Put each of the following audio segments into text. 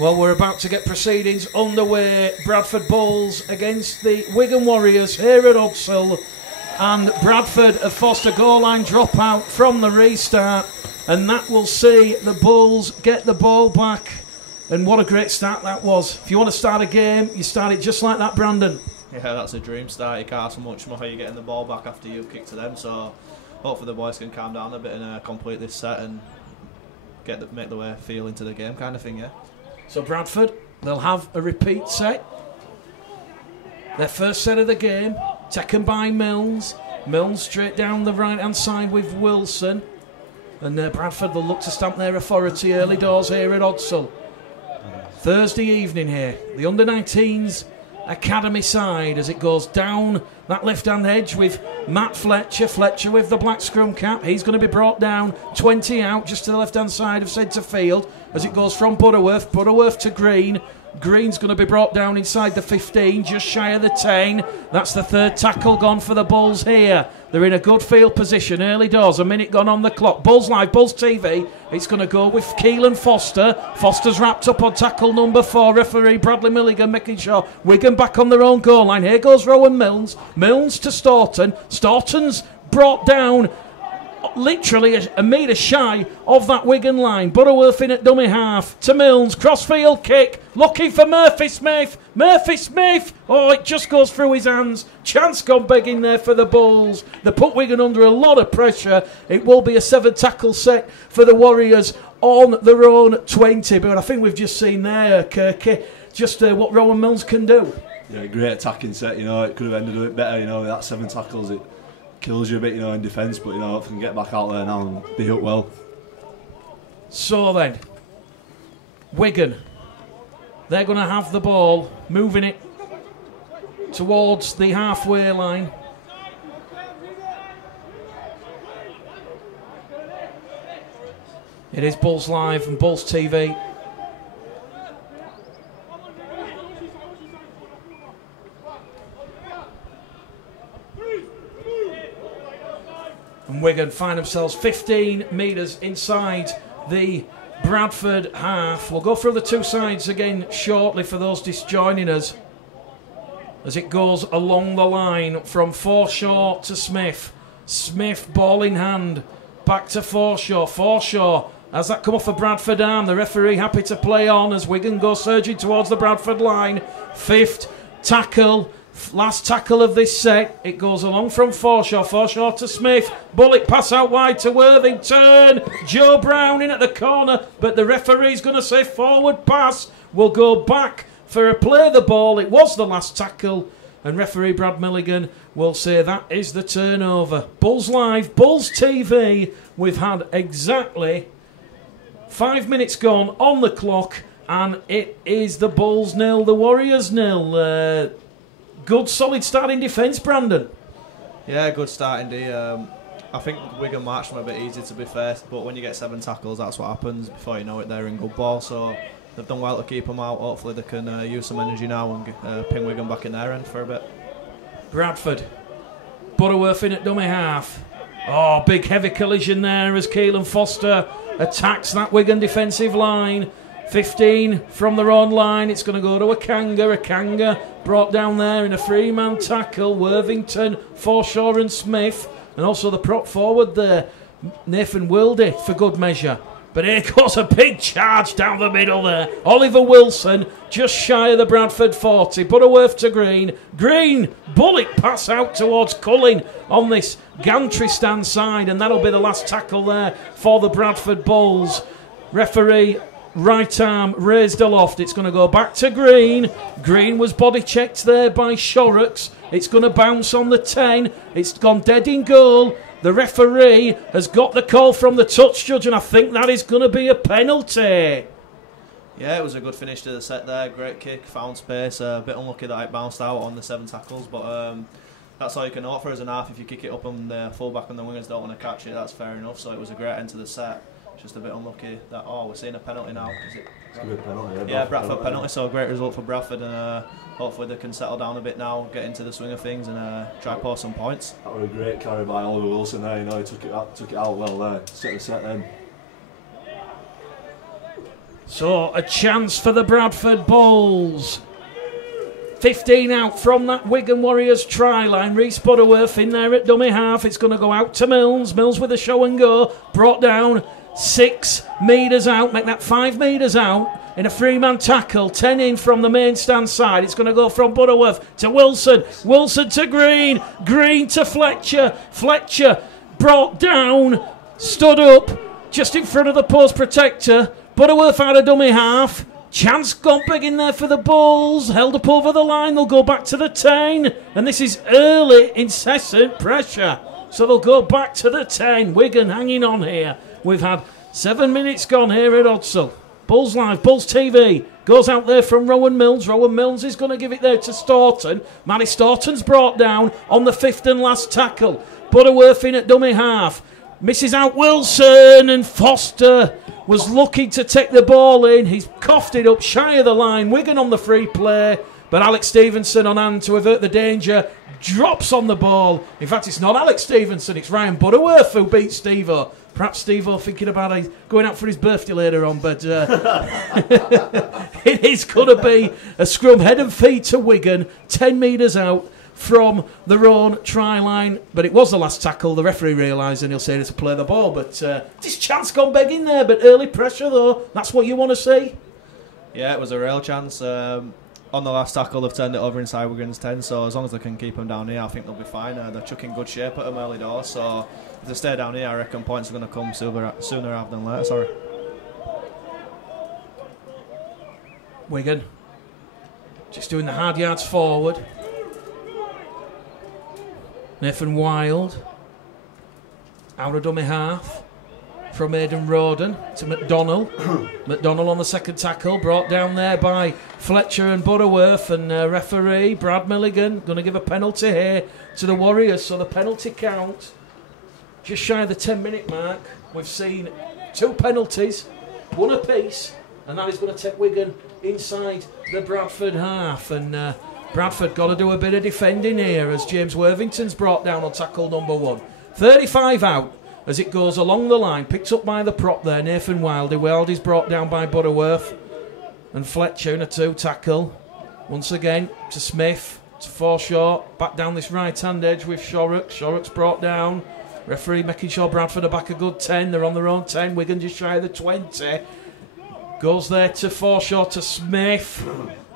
Well, we're about to get proceedings underway. Bradford Bulls against the Wigan Warriors here at Odsal. And Bradford have forced a goal line dropout from the restart. And that will see the Bulls get the ball back. And what a great start that was. If you want to start a game, you start it just like that, Brandon. Yeah, that's a dream start. You can't ask for much more. You're getting the ball back after you kick to them. So hopefully the boys can calm down a bit and complete this set and make the way feel into the game kind of thing, yeah. So Bradford, they'll have a repeat set. Their first set of the game, taken by Milnes. Milnes straight down the right-hand side with Wilson. And Bradford, they'll look to stamp their authority early doors here at Odsal. Thursday evening here, the under-19s academy side as it goes down that left-hand edge with Matt Fletcher. Fletcher with the black scrum cap. He's going to be brought down 20 out just to the left-hand side of centre field as it goes from Butterworth. Butterworth to Green. Green's going to be brought down inside the 15, just shy of the 10. That's the third tackle gone for the Bulls here. They're in a good field position, early doors, a minute gone on the clock. Bulls Live, Bulls TV. It's going to go with Keelan Foster. Foster's wrapped up on tackle number 4. Referee Bradley Milligan making sure Wigan back on their own goal line. Here goes Rowan Milnes. Milnes to Staunton. Staunton's brought down literally a metre shy of that Wigan line. Butterworth in at dummy half to Milnes. Crossfield kick. Looking for Murphy Smith. Murphy Smith. Oh, it just goes through his hands. Chance gone begging there for the Bulls. They put Wigan under a lot of pressure. It will be a 7 tackle set for the Warriors on their own 20. But I think we've just seen there, Kirky, just what Rowan Milnes can do. Yeah, great attacking set. You know, it could have ended a bit better. You know, with that 7 tackles, it kills you a bit, you know, in defence, but, you know, if we can get back out there now and be up well. So then, Wigan, they're going to have the ball, moving it towards the halfway line. It is Bulls Live and Bulls TV. And Wigan find themselves 15 metres inside the Bradford half. We'll go through the two sides again shortly for those disjoining us as it goes along the line from Forshaw to Smith. Smith, ball in hand, back to Forshaw. Forshaw, as that come off a Bradford arm, the referee happy to play on as Wigan go surging towards the Bradford line. 5th tackle. Last tackle of this set. It goes along from Forshaw. Forshaw to Smith. Bullet pass out wide to Worthington. Joe Brown in at the corner, but the referee's going to say forward pass. We'll go back for a play the ball. It was the last tackle, and referee Brad Milligan will say that is the turnover. Bulls Live, Bulls TV. We've had exactly 5 minutes gone on the clock, and it is the Bulls 0, the Warriors 0. Good solid start in defence, Brandon. Yeah, good start indeed. I think Wigan marched them a bit easy, to be fair, but when you get 7 tackles, that's what happens. Before you know it, they're in good ball, so they've done well to keep them out. Hopefully they can use some energy now and ping Wigan back in their end for a bit. Bradford, Butterworth in at dummy half. Oh, big heavy collision there as Keelan Foster attacks that Wigan defensive line. 15 from their own line. It's going to go to Akanga. Akanga brought down there in a 3-man tackle. Worthington, Forshaw and Smith. And also the prop forward there, Nathan Wildy, for good measure. But here goes a big charge down the middle there. Oliver Wilson, just shy of the Bradford 40. Butterworth to Green. Green, bullet pass out towards Cullen on this gantry stand side. And that'll be the last tackle there for the Bradford Bulls. Referee, right arm raised aloft. It's going to go back to Green. Green was body checked there by Shorrocks. It's going to bounce on the 10. It's gone dead in goal. The referee has got the call from the touch judge, and I think that is going to be a penalty. Yeah, it was a good finish to the set there. Great kick, found space. A bit unlucky that it bounced out on the 7 tackles, but that's all you can hope for as an half. If you kick it up and the fullback and the wingers don't want to catch it, that's fair enough. So it was a great end to the set. Just a bit unlucky that, we're seeing a penalty now. It's a good penalty. Yeah, Bradford penalty, so a great result for Bradford, and hopefully they can settle down a bit now, get into the swing of things, and try to pour some points. That was a great carry by Oliver Wilson there, you know, he took it out well there, set the set then. So a chance for the Bradford Bulls. 15 out from that Wigan Warriors try line. Reece Butterworth in there at dummy half. It's going to go out to Mills. Mills with a show and go. Brought down 6 metres out. Make that 5 metres out in a 3-man tackle. 10 in from the main stand side. It's going to go from Butterworth to Wilson. Wilson to Green. Green to Fletcher. Fletcher brought down. Stood up just in front of the post protector. Butterworth out of dummy half. Chance gone big in there for the Bulls. Held up over the line. They'll go back to the 10. And this is early, incessant pressure. So they'll go back to the 10. Wigan hanging on here. We've had 7 minutes gone here at Odsal. Bulls Live, Bulls TV. Goes out there from Rowan Mills. Rowan Mills is going to give it there to Staunton. Matty Staunton's brought down on the 5th and last tackle. Butterworth in at dummy half. Misses out Wilson, and Foster was looking to take the ball in. He's coughed it up shy of the line. Wigan on the free play, but Alex Stevenson on hand to avert the danger. Drops on the ball. In fact, it's not Alex Stevenson, it's Ryan Butterworth who beats Steve-O. Perhaps Steve-O thinking about going out for his birthday later on, but it is going to be a scrum head and feet to Wigan, 10 metres out from their own try line, but it was the last tackle. The referee realised and he'll say to play the ball, but this chance gone big in there, but early pressure though, that's what you want to see. Yeah, it was a real chance. On the last tackle they've turned it over inside Wigan's 10, so as long as they can keep them down here I think they'll be fine. They're chucking good shape at them early doors, so if they stay down here I reckon points are going to come sooner rather than later. Sorry. Wigan just doing the hard yards forward. Nathan Wild out of dummy half from Aidan Roden to McDonnell. McDonnell on the second tackle, brought down there by Fletcher and Butterworth, and referee Brad Milligan going to give a penalty here to the Warriors. So the penalty count just shy of the 10-minute mark. We've seen 2 penalties, 1 apiece, and that is going to take Wigan inside the Bradford half. And Bradford got to do a bit of defending here as James Worthington's brought down on tackle number 1. 35 out as it goes along the line, picked up by the prop there, Nathan Wildy. Wildy's brought down by Butterworth, and Fletcher in a 2 tackle. Once again to Smith, to Forshaw, back down this right hand edge with Shorrock. Shorrock's brought down. Referee making sure Bradford are back a good 10. They're on their own 10. Wigan just shy of the 20. Goes there to Forshaw, to Smith.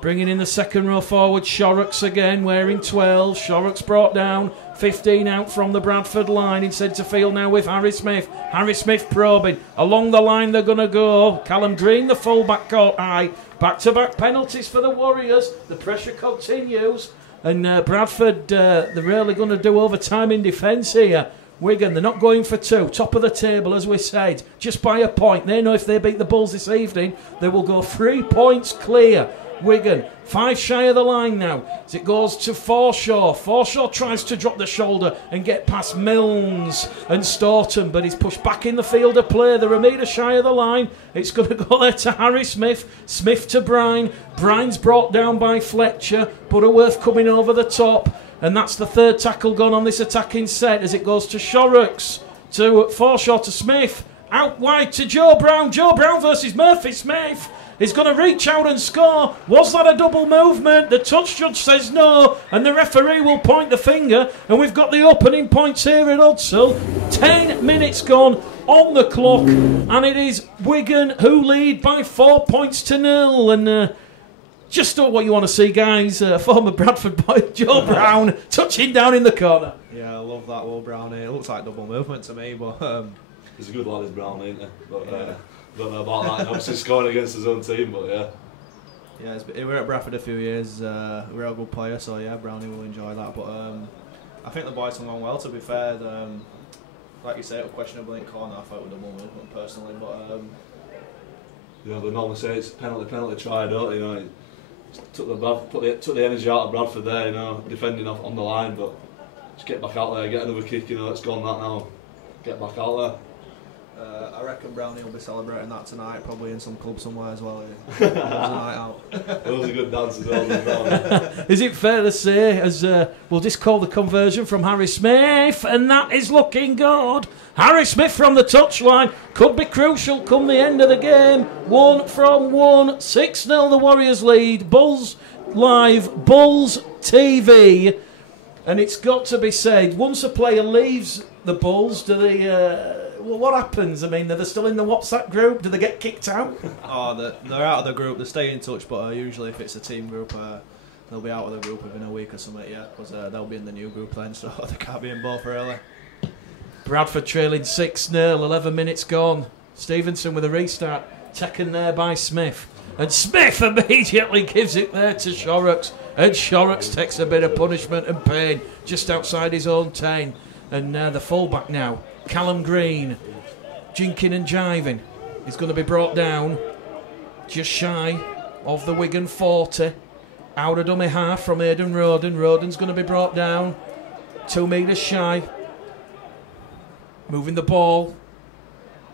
Bringing in the second row forward, Shorrocks again, wearing 12. Shorrocks brought down, 15 out from the Bradford line in centre field now with Harry Smith. Harry Smith probing. Along the line they're going to go. Callum Green, the full-back, caught high. Back-to-back penalties for the Warriors. The pressure continues. And Bradford, they're really going to do overtime in defence here. Wigan, they're not going for 2. Top of the table, as we said, just by a point. They know if they beat the Bulls this evening, they will go 3 points clear. Wigan, 5 shy of the line now as it goes to Forshaw. Forshaw tries to drop the shoulder and get past Milnes and Staunton, but he's pushed back in the field of play. They're a metre shy of the line. It's going to go there to Harry Smith. Smith to Brine. Brine's brought down by Fletcher. Butterworth coming over the top. And that's the 3rd tackle gone on this attacking set as it goes to Shorrocks, to Forshaw, to Smith. Out wide to Joe Brown. Joe Brown versus Murphy Smith. He's going to reach out and score. Was that a double movement? The touch judge says no, and the referee will point the finger. And we've got the opening points here at Odsal. 10 minutes gone on the clock, and it is Wigan who lead by 4 points to 0. And just what you want to see, guys. Former Bradford boy Joe Brown touching down in the corner. Yeah, I love that Will Brown here. It looks like double movement to me, but he's a good lad, is Brown, ain't he? But don't know about that. Obviously scoring against his own team, but yeah. Yeah, we were at Bradford a few years. We're a good player, so yeah, Brownie will enjoy that. But I think the boys have gone well. To be fair, like you say, it was questionable in corner. I thought it was double movement personally, but you know, they normally say it's penalty try, don't they? You know, took the energy out of Bradford there. You know, defending off on the line, but just get back out there, get another kick. You know, it's gone that now. Get back out there. I reckon Brownie will be celebrating that tonight, probably in some club somewhere as well. Yeah. Loves a night out. Those are good dances all as well. Is it fair to say, as we'll just call the conversion from Harry Smith, and that is looking good. Harry Smith from the touchline could be crucial come the end of the game. 1 from 1, 6-0 the Warriors lead. Bulls Live, Bulls TV. And it's got to be said, once a player leaves the Bulls, do they... well, what happens? I mean, are they still in the WhatsApp group? Do they get kicked out? Oh, they're out of the group. They stay in touch, but usually if it's a team group, they'll be out of the group within a week or something, yeah, because they'll be in the new group then, so they can't be in both early. Bradford trailing 6-0, 11 minutes gone. Stevenson with a restart, taken there by Smith. And Smith immediately gives it there to Shorrocks. And Shorrocks takes a bit of punishment and pain just outside his own 10. And the fullback now, Callum Green, jinking and jiving. He's going to be brought down just shy of the Wigan 40. Out of dummy half from Aidan Roden. Roden's going to be brought down 2 metres shy. Moving the ball.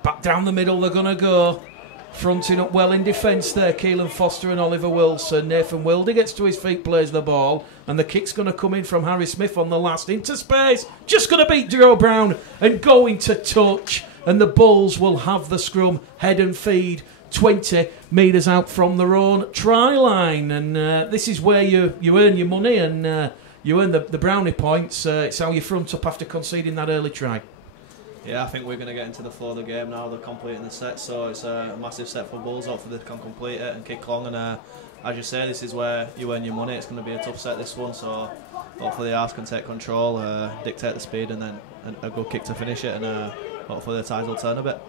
Back down the middle they're going to go. Fronting up well in defence there, Keelan Foster and Oliver Wilson. Nathan Wilder gets to his feet, plays the ball, and the kick's going to come in from Harry Smith on the last, into space. Just going to beat Joe Brown and go into touch. And the Bulls will have the scrum, head and feed, 20 metres out from their own try line. And this is where you earn your money and you earn the brownie points. It's how you front up after conceding that early try. Yeah, I think we're going to get into the flow of the game now. They're completing the set, so it's a massive set for Bulls. Hopefully they can complete it and kick long. And as you say, this is where you earn your money. It's going to be a tough set, this one, so hopefully the Arse can take control, dictate the speed, and then a good kick to finish it, and hopefully the tides will turn a bit.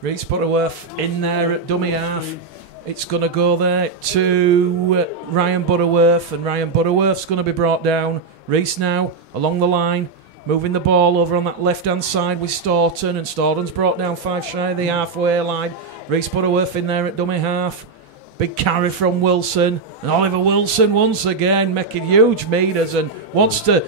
Reece Butterworth in there at dummy half. It's going to go there to Ryan Butterworth, and Ryan Butterworth's going to be brought down. Reece now along the line. Moving the ball over on that left-hand side with Staunton, and Staunton's brought down 5 shy of the halfway line. Reece Butterworth in there at dummy half. Big carry from Wilson, and Oliver Wilson once again making huge meters and wants to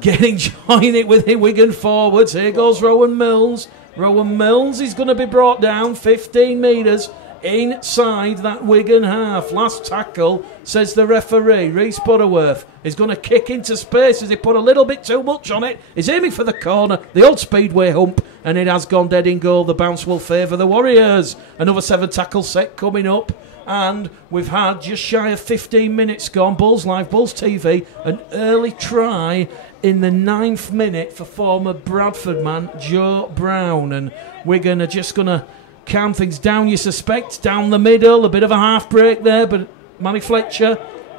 get enjoying it with the Wigan forwards. Here goes Rowan Mills. Rowan Mills is going to be brought down 15 metres inside that Wigan half. Last tackle, says the referee. Reece Butterworth is going to kick into space as he put a little bit too much on it. He's aiming for the corner, the old Speedway hump, and it has gone dead in goal. The bounce will favour the Warriors. Another 7 tackle set coming up, and we've had just shy of 15 minutes gone. Bulls Live, Bulls TV, an early try in the 9th minute for former Bradford man Joe Brown, and Wigan are just going to calm things down, you suspect, down the middle. A bit of a half break there, but Manny Fletcher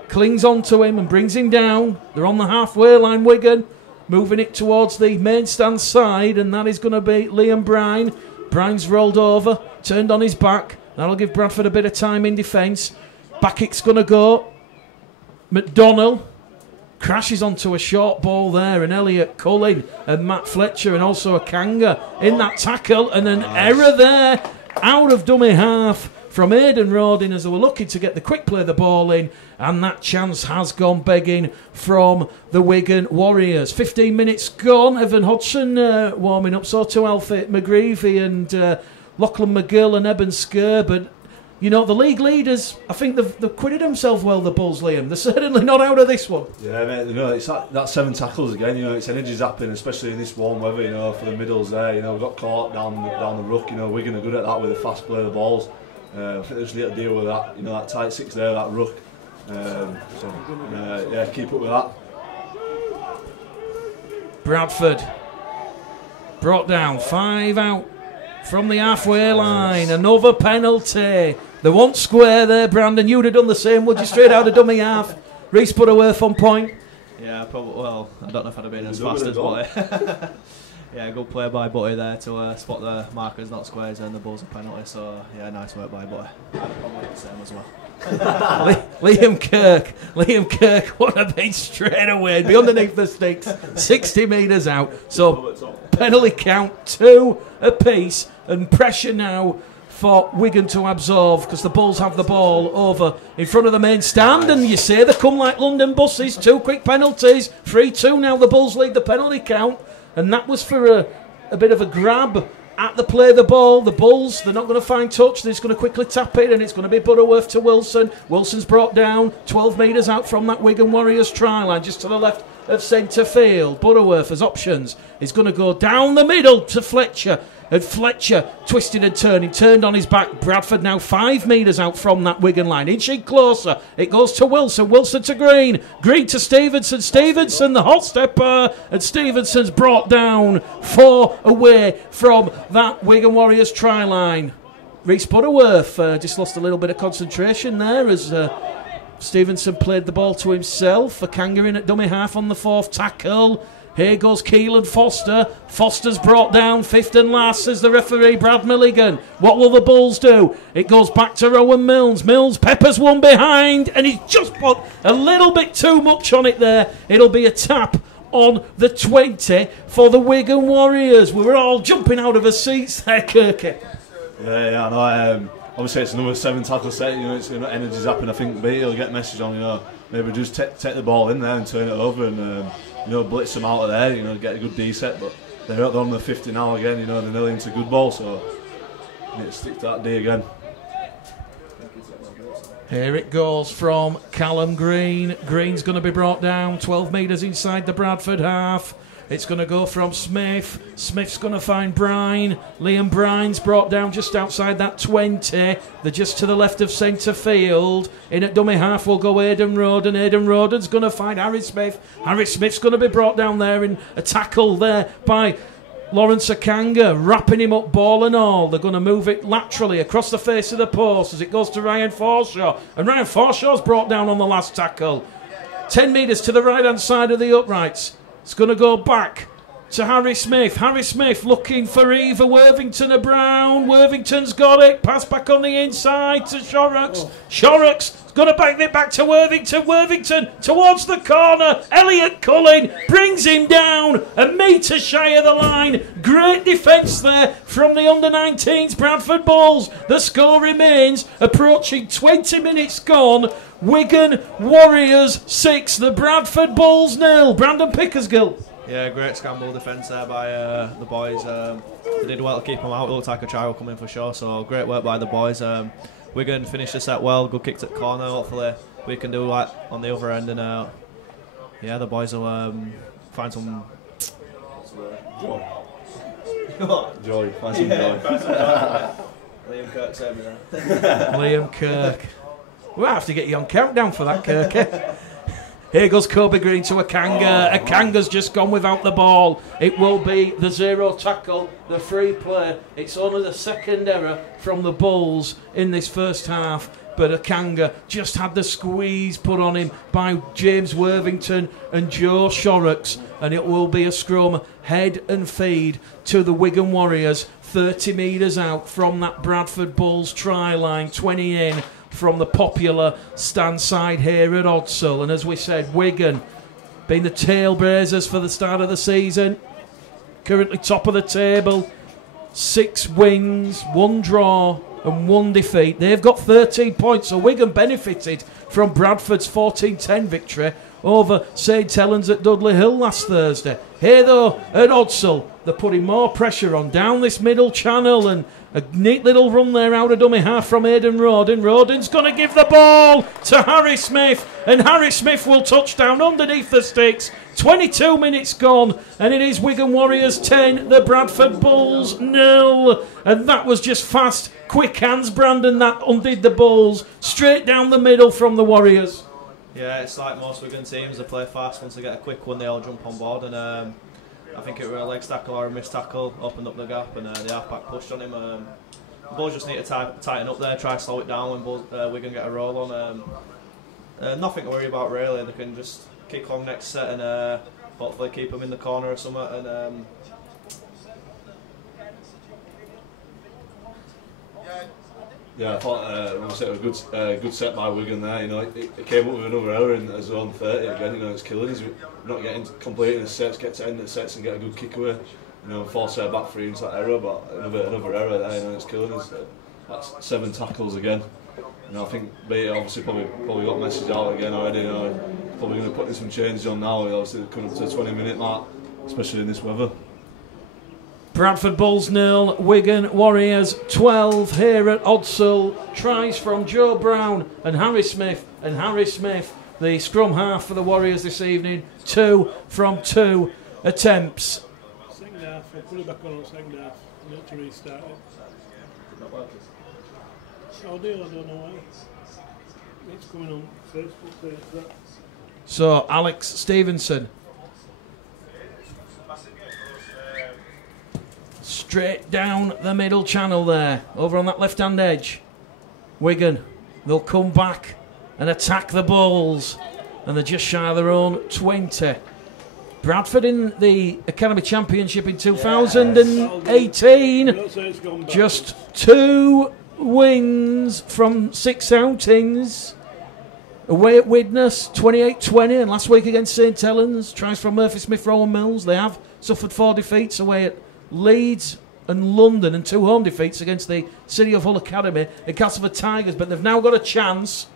clings onto him and brings him down. They're on the halfway line, Wigan, moving it towards the main stand side, and that is going to be Liam Brine. Brine's rolled over, turned on his back. That'll give Bradford a bit of time in defence. Backkick's going to go. McDonnell crashes onto a short ball there, and Elliot Cullen and Matt Fletcher and also a Kanga in that tackle, and an error there out of dummy half from Aidan Rodin as they were looking to get the quick play of the ball in, and that chance has gone begging from the Wigan Warriors. 15 minutes gone. Evan Hodgson warming up, so too Alfie McGreevy and Lachlan McGill and Eben Skerr, but you know, the league leaders, I think they've quitted themselves well, the Bulls, Liam. They're certainly not out of this one. Yeah, mate, you know, it's that 7 tackles again, you know, it's energy zapping, especially in this warm weather, you know, for the middles there, you know, we got caught down the ruck, you know, Wigan are good at that with the fast play of the balls. I think they just need to deal with that, you know, that tight 6 there, that ruck. Yeah, keep up with that. Bradford brought down, 5 out from the halfway line. Another penalty. They want square there, Brandon. You'd have done the same, would you? Straight out of dummy half. Reece Butterworth on point. Yeah, probably. Well, I don't know if I'd have been as fast as Butty. Yeah, good play by Butty there to spot the markers, not squares, and the Bulls a penalty. So, yeah, nice work by Butty. I'd probably do the same as well. Liam Kirk would have been straight away, be underneath the sticks, 60 metres out. So, penalty count, 2 apiece, and pressure now for Wigan to absorb, because the Bulls have the ball over in front of the main stand, and you say they come like London buses. 2 quick penalties, 3-2 now. The Bulls lead the penalty count, and that was for a bit of a grab at the play the ball. The Bulls, they're not going to find touch. They're just going to quickly tap it, and it's going to be Butterworth to Wilson. Wilson's brought down 12 metres out from that Wigan Warriors try line, just to the left of centre field. Butterworth has options. He's going to go down the middle to Fletcher. And Fletcher twisted and turning, turned on his back. Bradford now 5 metres out from that Wigan line. Inching closer. It goes to Wilson. Wilson to Green. Green to Stevenson. Stevenson, the hot stepper. And Stevenson's brought down 4 away from that Wigan Warriors try line. Reece Butterworth just lost a little bit of concentration there as Stevenson played the ball to himself. Akanga in at dummy half on the 4th tackle. Here goes Keelan Foster. Foster's brought down 5th and last, says the referee, Brad Milligan. What will the Bulls do? It goes back to Rowan Mills. Mills peppers one behind, and he's just put a little bit too much on it there. It'll be a tap on the 20 for the Wigan Warriors. We were all jumping out of our seats there, Kirky. Yeah, I know. Obviously, it's another 7 tackle set. It's energy's up, and I think Beatty will get a message on. Maybe just take the ball in there and turn it over, and blitz them out of there. Get a good D set. But they're on the 50 now again. They're nearly into good ball, so they need to stick to that D again. Here it goes from Callum Green. Green's going to be brought down 12 metres inside the Bradford half. It's going to go from Smith. Smith's going to find Brine. Liam Brine's brought down just outside that 20. They're just to the left of centre field. In at dummy half will go Aidan Roden. Aidan Roden's going to find Harry Smith. Harry Smith's going to be brought down there in a tackle there by Lawrence Akanga, wrapping him up ball and all. They're going to move it laterally across the face of the post as it goes to Ryan Forshaw. And Ryan Forshaw's brought down on the last tackle. 10 metres to the right-hand side of the uprights. It's going to go back to Harry Smith. Harry Smith looking for either Worthington or Brown. Worthington's got it. Pass back on the inside to Shorrocks. Shorrocks is going to back it back to Worthington. Worthington towards the corner. Elliot Cullen brings him down a metre shy of the line. Great defence there from the under-19s Bradford Bulls. The score remains approaching 20 minutes gone. Wigan Warriors 6, the Bradford Bulls 0. Brandon Pickersgill. Yeah, great scramble defence there by the boys. They did well to keep them out. It looked like a try will come in for sure, so great work by the boys. Wigan finished the set well, good kick to the corner. Hopefully we can do that on the other end, and yeah, the boys will find some joy. Find some joy. Liam Kirk's everywhere. Liam Kirk. We'll have to get you on countdown for that, Kirky. Here goes Kobe Green to Akanga. Akanga's just gone without the ball. It will be the 0 tackle, the free play. It's only the 2nd error from the Bulls in this first half. But Akanga just had the squeeze put on him by James Worthington and Joe Shorrocks. And it will be a scrum, head and feed to the Wigan Warriors. 30 metres out from that Bradford Bulls try line, 20 in from the popular stand side here at Odsal. And as we said, Wigan being the tailblazers for the start of the season, currently top of the table, 6 wins, 1 draw and 1 defeat. They've got 13 points, so Wigan benefited from Bradford's 14-10 victory over St Helens at Dudley Hill last Thursday. Here though at Odsal, they're putting more pressure on down this middle channel, and a neat little run there out of dummy half from Aidan Roden. Roden's going to give the ball to Harry Smith, and Harry Smith will touch down underneath the sticks. 22 minutes gone, and it is Wigan Warriors 10, the Bradford Bulls 0. And that was just fast, quick hands, Brandon, that undid the Bulls. Straight down the middle from the Warriors. Yeah, it's like most Wigan teams, they play fast. Once they get a quick one, they all jump on board, and I think it was a leg tackle or a missed tackle, opened up the gap, and the halfback pushed on him. The Bulls just need to tighten up there, try to slow it down when Wigan get a roll on. Nothing to worry about really. They can just kick on next set and hopefully keep them in the corner or something. And yeah, I thought it was a good set by Wigan there. It came up with another error in the zone 30 again. It's killing us. We're not getting completing the sets, get to end the sets and get a good kick away. Force their back three into that error, but another error there. It's killing us. That's 7 tackles again. I think Beatty obviously probably got a message out again already. Probably going to put in some changes on now. Obviously coming up to the 20-minute mark, especially in this weather. Bradford Bulls 0, Wigan Warriors 12 here at Odsal. Tries from Joe Brown and Harry Smith. And Harry Smith, the scrum half for the Warriors this evening, 2 from 2 attempts. Second half, I'll put it back on second half, not to restart it. So deal, I don't know why. It's coming on Facebook page, that. So Alex Stevenson. Straight down the middle channel there, over on that left-hand edge. Wigan, they'll come back and attack the Bulls, and they're just shy of their own 20. Bradford in the Academy Championship in 2018, just 2 wins from 6 outings. Away at Widnes, 28-20, and last week against St Helens, tries from Murphy Smith, Rowan Mills. They have suffered 4 defeats away at Leeds and London, and 2 home defeats against the City of Hull Academy and Castleford Tigers, but they've now got a chance.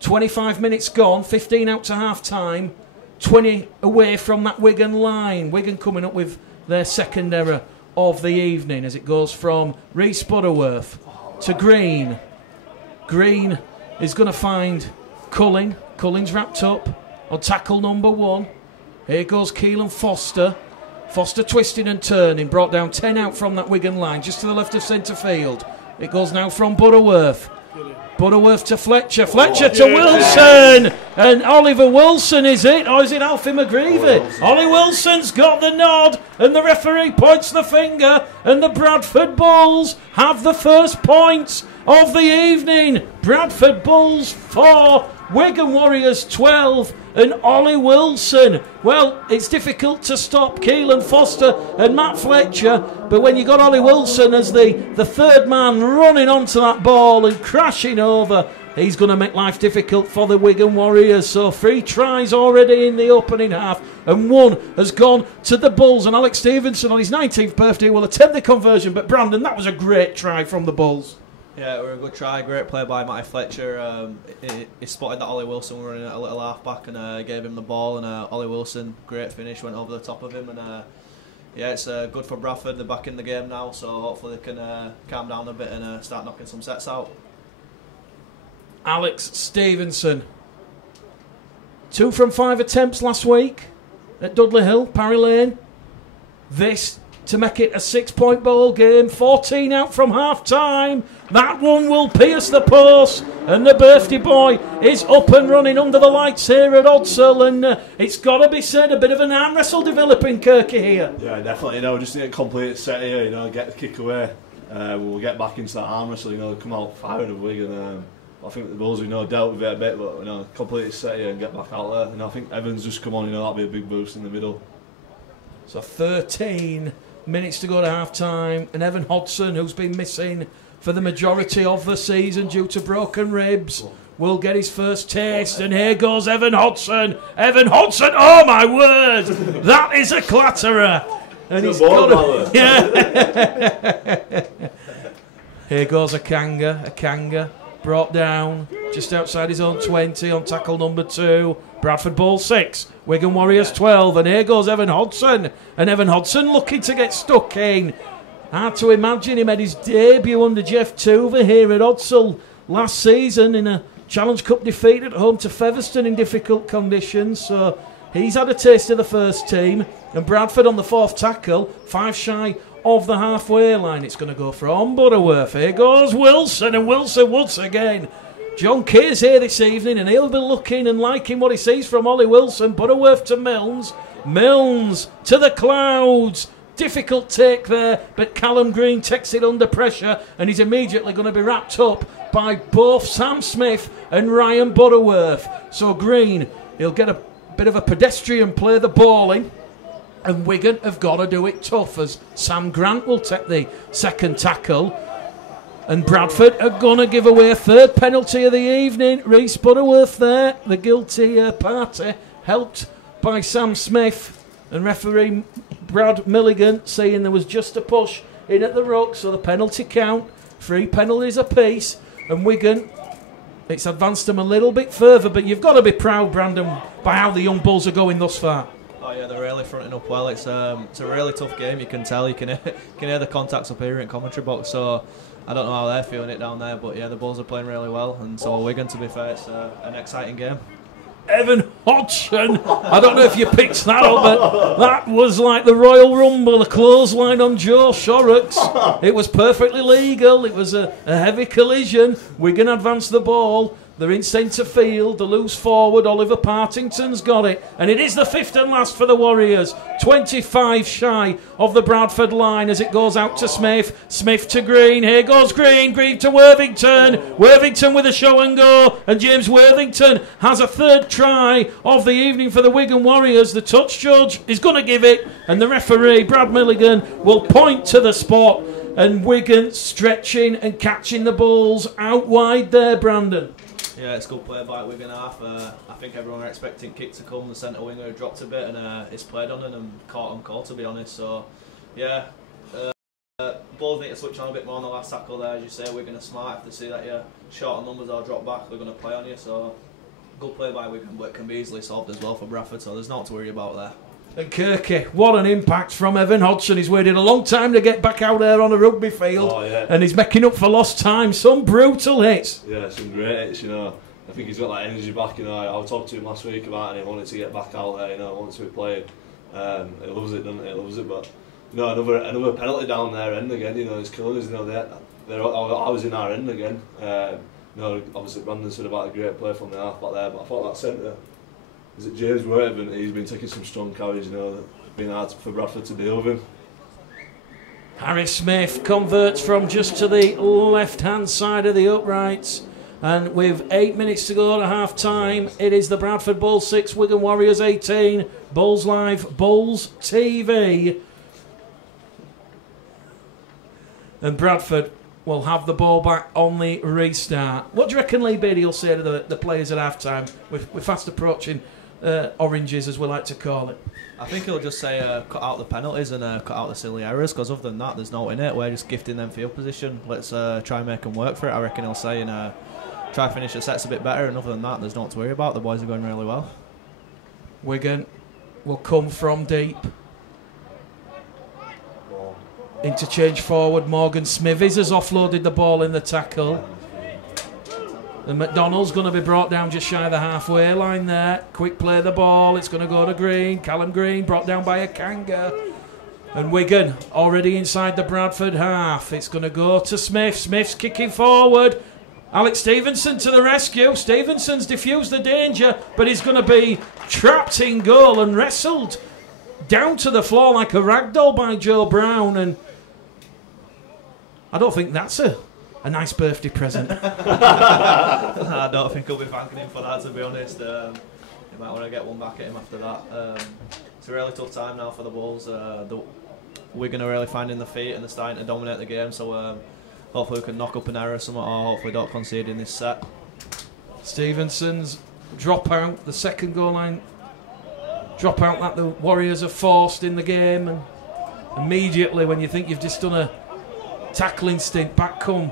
25 minutes gone, 15 out to half time, 20 away from that Wigan line. Wigan coming up with their second error of the evening as it goes from Rhys Butterworth to Green. Green is going to find Culling. Culling's wrapped up on tackle number 1. Here goes Keelan Foster. Foster twisting and turning, brought down 10 out from that Wigan line, just to the left of centre field. It goes now from Butterworth. Butterworth to Fletcher. Fletcher to Wilson. And Oliver Wilson, is it? Or is it Alfie McGreevy? Ollie Wilson's got the nod. And the referee points the finger. And the Bradford Bulls have the first points of the evening. Bradford Bulls 4, Wigan Warriors 12. And Ollie Wilson, well, it's difficult to stop Keelan Foster and Matt Fletcher, but when you got Ollie Wilson as the third man running onto that ball and crashing over, he's going to make life difficult for the Wigan Warriors. So 3 tries already in the opening half, and 1 has gone to the Bulls. And Alex Stevenson on his 19th birthday will attempt the conversion, but Brandon, that was a great try from the Bulls. Yeah, it was a good try, great play by Matty Fletcher. He spotted that Ollie Wilson running at a little half-back and gave him the ball, and Ollie Wilson, great finish, went over the top of him, and yeah, it's good for Bradford. They're back in the game now, so hopefully they can calm down a bit and start knocking some sets out. Alex Stevenson, 2 from 5 attempts last week at Dudley Hill, Parry Lane. This to make it a 6-point ball game, 14 out from half-time. That one will pierce the post, and the birthday boy is up and running under the lights here at Odsal, and it's got to be said, a bit of an arm wrestle developing, Kirky, here. Yeah, definitely, just need a complete set here, get the kick away. We'll get back into that arm wrestle, come out firing of Wigan. I think the Bulls have dealt with it a bit, but complete set here and get back out there. And I think Evans just come on, that'll be a big boost in the middle. So 13 minutes to go to half-time, and Evan Hodson, who's been missing for the majority of the season due to broken ribs, will get his first taste, and here goes Evan Hodson. Evan Hodson, oh my word, that is a clatterer. And he's got yeah. Here goes a Kanga, brought down just outside his own 20 on tackle number 2. Bradford Bulls 6, Wigan Warriors 12, and here goes Evan Hodson. And Evan Hodson looking to get stuck in. Hard to imagine him had his debut under Jeff Tuver here at Odsal last season in a Challenge Cup defeat at home to Featherstone in difficult conditions. So he's had a taste of the first team. And Bradford on the 4th tackle, 5 shy of the halfway line. It's going to go from Butterworth. Here goes Wilson, and Wilson once again. John Keir's here this evening, and he'll be looking and liking what he sees from Ollie Wilson. Butterworth to Milnes. Milnes to the clouds. Difficult take there, but Callum Green takes it under pressure, and he's immediately going to be wrapped up by both Sam Smith and Ryan Butterworth. So Green, he'll get a bit of a pedestrian play the ball in, and Wigan have got to do it tough as Sam Grant will take the second tackle. And Bradford are going to give away a 3rd penalty of the evening. Rhys Butterworth there, the guilty party, helped by Sam Smith. And referee Brad Milligan saying there was just a push in at the ruck, so the penalty count, 3 penalties apiece. And Wigan, it's advanced them a little bit further, but you've got to be proud, Brandon, by how the young Bulls are going thus far. Oh yeah, they're really fronting up well. It's a really tough game. You can tell. You can hear the contacts up here in commentary box. So I don't know how they're feeling it down there, but yeah, the Bulls are playing really well, and so are Wigan. To be fair, it's an exciting game. Evan Hodgson, I don't know if you picked that up, but that was like the Royal Rumble, a clothesline on Joe Shorrocks. It was perfectly legal. It was a heavy collision. Wigan advanced the ball. They're in centre field. The loose forward, Oliver Partington's got it. And it is the fifth and last for the Warriors. 25 shy of the Bradford line as it goes out to Smith. Smith to Green. Here goes Green. Green to Worthington. Worthington with a show and go. And James Worthington has a third try of the evening for the Wigan Warriors. The touch judge is going to give it. And the referee, Brad Milligan, will point to the spot. And Wigan stretching and catching the balls out wide there, Brandon. Yeah, it's good play by Wigan half. I think everyone are expecting kick to come. The centre winger dropped a bit and it's played on and caught on call, to be honest. So, yeah, Bulls need to switch on a bit more on the last tackle there. As you say, Wigan are smart. If they see that you're short on numbers or drop back, they're going to play on you. So, good play by Wigan, but it can be easily solved as well for Bradford. So there's not to worry about there. And Kirky, what an impact from Evan Hodgson. He's waited a long time to get back out there on a rugby field. Oh, yeah. And he's making up for lost time. Some brutal hits. Yeah, some great hits, you know. I think he's got that energy back, you know. I talked to him last week about it and he wanted to get back out there, you know, wants to be playing. He loves it, doesn't he? He loves it, but, you know, another penalty down their end again, you know, it's killing us, you know. I was in our end again. You know, obviously Brandon said about a great play from the half back there, but I thought that centre, is it James Worthington? He's been taking some strong carries, you know, it's been hard for Bradford to deal with him. Harry Smith converts from just to the left-hand side of the uprights. And with 8 minutes to go to half-time, it is the Bradford Bulls 6, Wigan Warriors 18. Bulls Live, Bulls TV. And Bradford will have the ball back on the restart. What do you reckon Lee Beattie will say to the players at half-time? We're fast approaching oranges, as we like to call it. I think he'll just say cut out the penalties and cut out the silly errors, because other than that there's no in it. We're just gifting them field position. Let's try and make them work for it, I reckon he'll say, and try to finish the sets a bit better, and other than that there's not to worry about. The boys are going really well. Wigan will come from deep. Interchange forward, Morgan Smithies has offloaded the ball in the tackle. And McDonald's going to be brought down just shy of the halfway line there. Quick play the ball, it's going to go to Green. Callum Green brought down by Akanga. And Wigan already inside the Bradford half. It's going to go to Smith. Smith's kicking forward. Alex Stevenson to the rescue. Stevenson's diffused the danger, but he's going to be trapped in goal and wrestled down to the floor like a ragdoll by Joe Brown. And I don't think that's a nice birthday present. I don't think he'll be thanking him for that, to be honest. He might want to get one back at him after that. It's a really tough time now for the Bulls. Wigan are really finding the feet and they're starting to dominate the game, so hopefully we can knock up an error or something, or hopefully don't concede in this set. Stevenson's drop out, the second goal line drop out that the Warriors have forced in the game, and immediately when you think you've just done a tackling stint, back come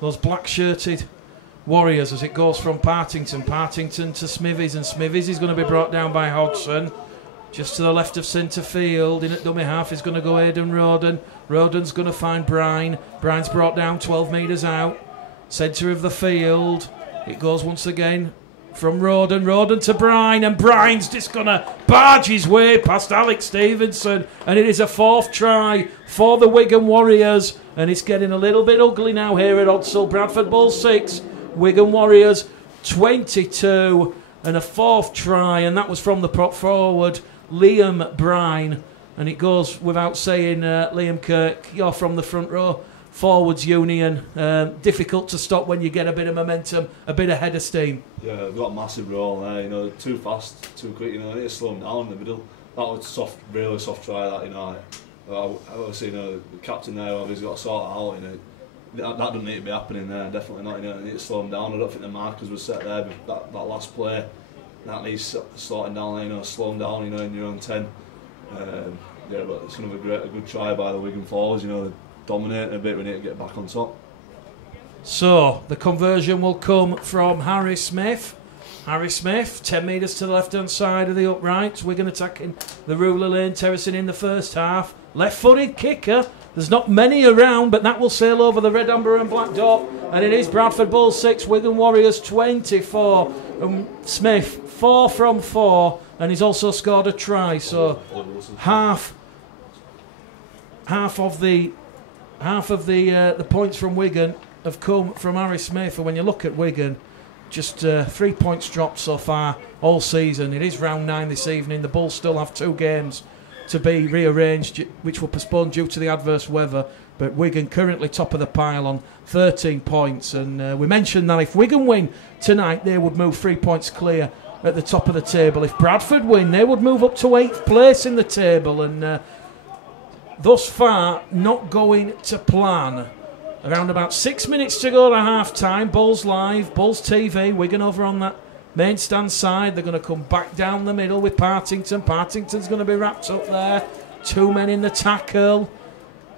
those black-shirted Warriors as it goes from Partington to Smithies, and Smithies is going to be brought down by Hodgson. Just to the left of centre field, in at dummy half is going to go Aidan Roden. Roden's going to find Brine. Brine's brought down 12 metres out. Centre of the field. It goes once again from Roden. Roden to Brine, and Brine's just going to barge his way past Alex Stevenson. And it is a fourth try for the Wigan Warriors. And it's getting a little bit ugly now here at Odsal. Bradford Bulls 6, Wigan Warriors 22. And a fourth try, and that was from the prop forward, Liam Brine. And it goes without saying, Liam Kirk, you're from the front row. Forwards union, difficult to stop when you get a bit of momentum, a bit of head of steam. Yeah, they've got a massive role there, you know, too fast, too quick, you know, they need to slow them down in the middle. That was soft, really soft try, that, you know. Obviously, you know, the captain there, obviously got to sort it out, you know. That doesn't need to be happening there, definitely not, you know, they need to slow them down. I don't think the markers were set there, but that last play, that needs sorting down there, you know, slow them down, you know, in your own 10. Yeah, but it's another a good try by the Wigan forwards, you know, they're dominating a bit, we need to get back on top. So, the conversion will come from Harry Smith. Harry Smith, 10 metres to the left-hand side of the uprights. Wigan attacking the ruler lane, terracing in the first half. Left-footed kicker. There's not many around, but that will sail over the red, amber and black dot. And it is Bradford Bulls 6, Wigan Warriors 24. Smith, 4 from 4, and he's also scored a try. So half of the points from Wigan have come from Harry Smith. And when you look at Wigan, just 3 points dropped so far all season. It is round 9 this evening. The Bulls still have 2 games to be rearranged, which were postponed due to the adverse weather. But Wigan currently top of the pile on 13 points. And we mentioned that if Wigan win tonight, they would move 3 points clear at the top of the table. If Bradford win, they would move up to 8th place in the table. And thus far, not going to plan. Around about 6 minutes to go to half-time. Bulls live, Bulls TV. Wigan over on that main stand side. They're going to come back down the middle with Partington. Partington's going to be wrapped up there. 2 men in the tackle.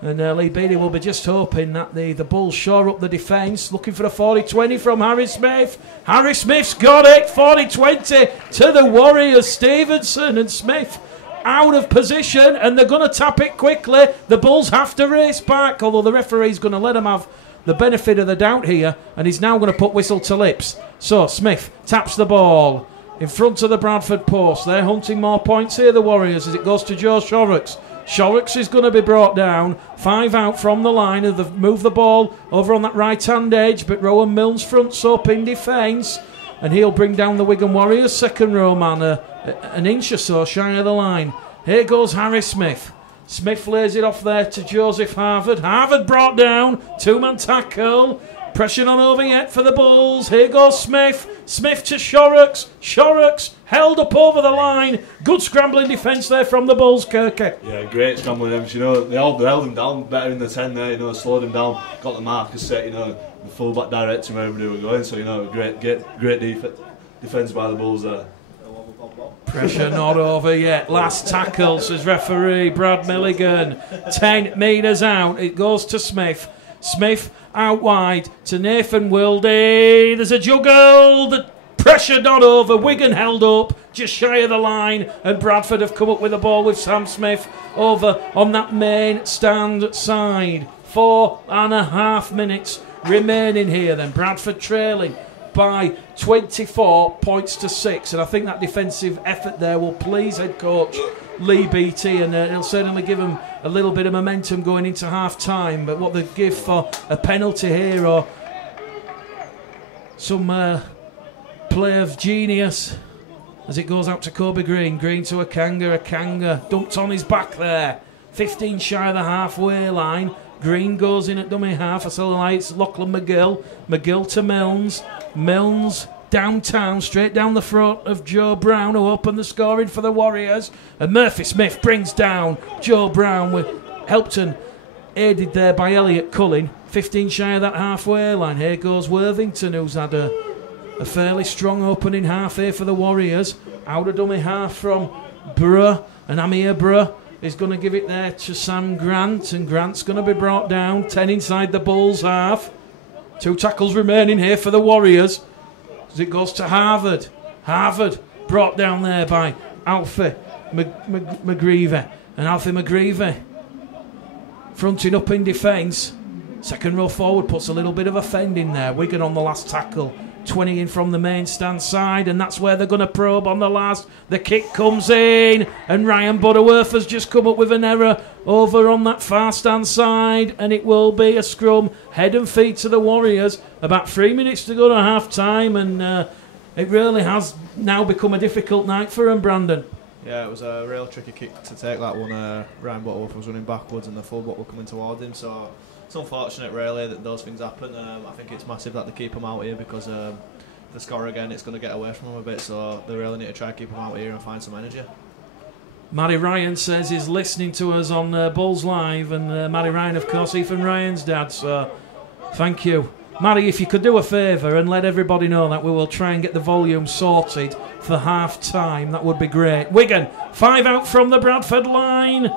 And Lee Beattie will be just hoping that the Bulls shore up the defence. Looking for a 40-20 from Harry Smith. Harry Smith's got it. 40-20 to the Warriors. Stevenson and Smith out of position, and they're going to tap it quickly. The Bulls have to race back, although the referee's going to let them have the benefit of the doubt here, and he's now going to put whistle to lips. So Smith taps the ball in front of the Bradford post. They're hunting more points here, the Warriors, as it goes to Joe Shorrocks. Shorrocks is going to be brought down. 5 out from the line. They've moved the ball over on that right-hand edge, but Rowan Milnes fronts up in defence, and he'll bring down the Wigan Warriors second row man an inch or so shy of the line. Here goes Harry Smith. Smith lays it off there to Joseph Harvard. Harvard brought down. 2-man tackle. Pressure not over yet for the Bulls. Here goes Smith. Smith to Shorrocks. Shorrocks held up over the line. Good scrambling defence there from the Bulls, Kirky. Yeah, great scrambling defence. You know, they held him down better in the 10 there. You know, slowed him down. Got the markers set. You know, the full-back directing where everybody were going. So you know, great defence by the Bulls there. Pressure not over yet. Last tackle, says referee Brad Milligan. 10 metres out. It goes to Smith. Smith out wide to Nathan Wildy. There's a juggle. The pressure not over. Wigan held up just shy of the line, and Bradford have come up with the ball with Sam Smith over on that main stand side. 4.5 minutes remaining here then. Bradford trailing by 24 points to 6, and I think that defensive effort there will please head coach Lee Beattie, and it'll certainly give him a little bit of momentum going into half time. But what they give for a penalty here, or some play of genius as it goes out to Kobe Green. Green to Akanga dumped on his back there, 15 shy of the halfway line. Green goes in at dummy half. I saw the lights. Lachlan McGill to Milnes downtown, straight down the front of Joe Brown, who opened the scoring for the Warriors. And Murphy Smith brings down Joe Brown, with Helpton aided there by Elliot Cullen. 15 shy of that halfway line. Here goes Worthington, who's had a fairly strong opening half here for the Warriors. Out of dummy half from Bruh, and Amir Bruh is going to give it there to Sam Grant, and Grant's going to be brought down. 10 inside the Bulls half. 2 tackles remaining here for the Warriors as it goes to Harvard. Harvard brought down there by Alfie McGreevy, and Alfie McGreevy fronting up in defence. Second row forward puts a little bit of a fend in there. Wigan on the last tackle. 20 in from the main stand side, and that's where they're going to probe on the last. The kick comes in, and Ryan Butterworth has just come up with an error over on that far stand side, and it will be a scrum, head and feet to the Warriors. About 3 minutes to go to half time, and it really has now become a difficult night for him, Brandon. Yeah, it was a real tricky kick to take that one. Ryan Butterworth was running backwards, and the full-back were coming towards him, so it's unfortunate really that those things happen. I think it's massive that they keep him out here, because the score again, it's going to get away from him a bit, so they really need to try and keep him out here and find some energy. Matty Ryan says he's listening to us on Bulls Live, and Matty Ryan, of course, Ethan Ryan's dad, so thank you. Matty, if you could do a favour and let everybody know that we will try and get the volume sorted for half time, that would be great. Wigan, 5 out from the Bradford line.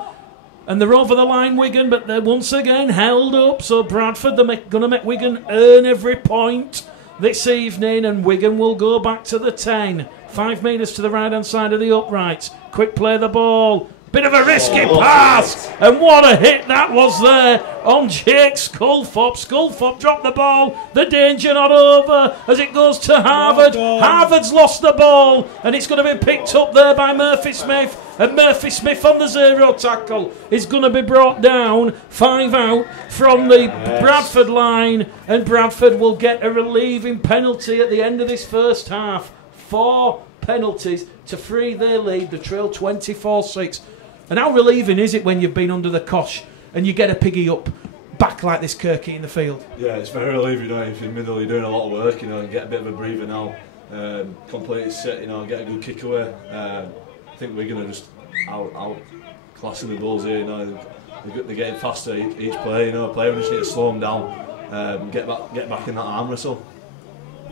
And they're over the line, Wigan, but they're once again held up. So Bradford, they're going to make Wigan earn every point. this evening, and Wigan will go back to the 10. 5 metres to the right-hand side of the uprights. Quick play the ball. Bit of a risky pass, and what a hit that was there on Jake Sculthorpe. Sculthorpe dropped the ball. The danger not over as it goes to Harvard. Harvard's lost the ball, and it's going to be picked up there by Murphy Smith. And Murphy Smith on the 0 tackle is going to be brought down. 5 out from the Bradford line, and Bradford will get a relieving penalty at the end of this first half. 4 penalties to free their lead. The trail 24-6. And how relieving is it when you've been under the cosh and you get a piggy up back like this Kirky in the field? Yeah, it's very relieving, you know, if you're in the middle, you're doing a lot of work, you know, and get a bit of a breather now. Complete it set, you know, get a good kick away. I think we're going to just out classing the Bulls here, you know. They're getting faster each play, you know. Player just need to slow them down, get back in that arm wrestle.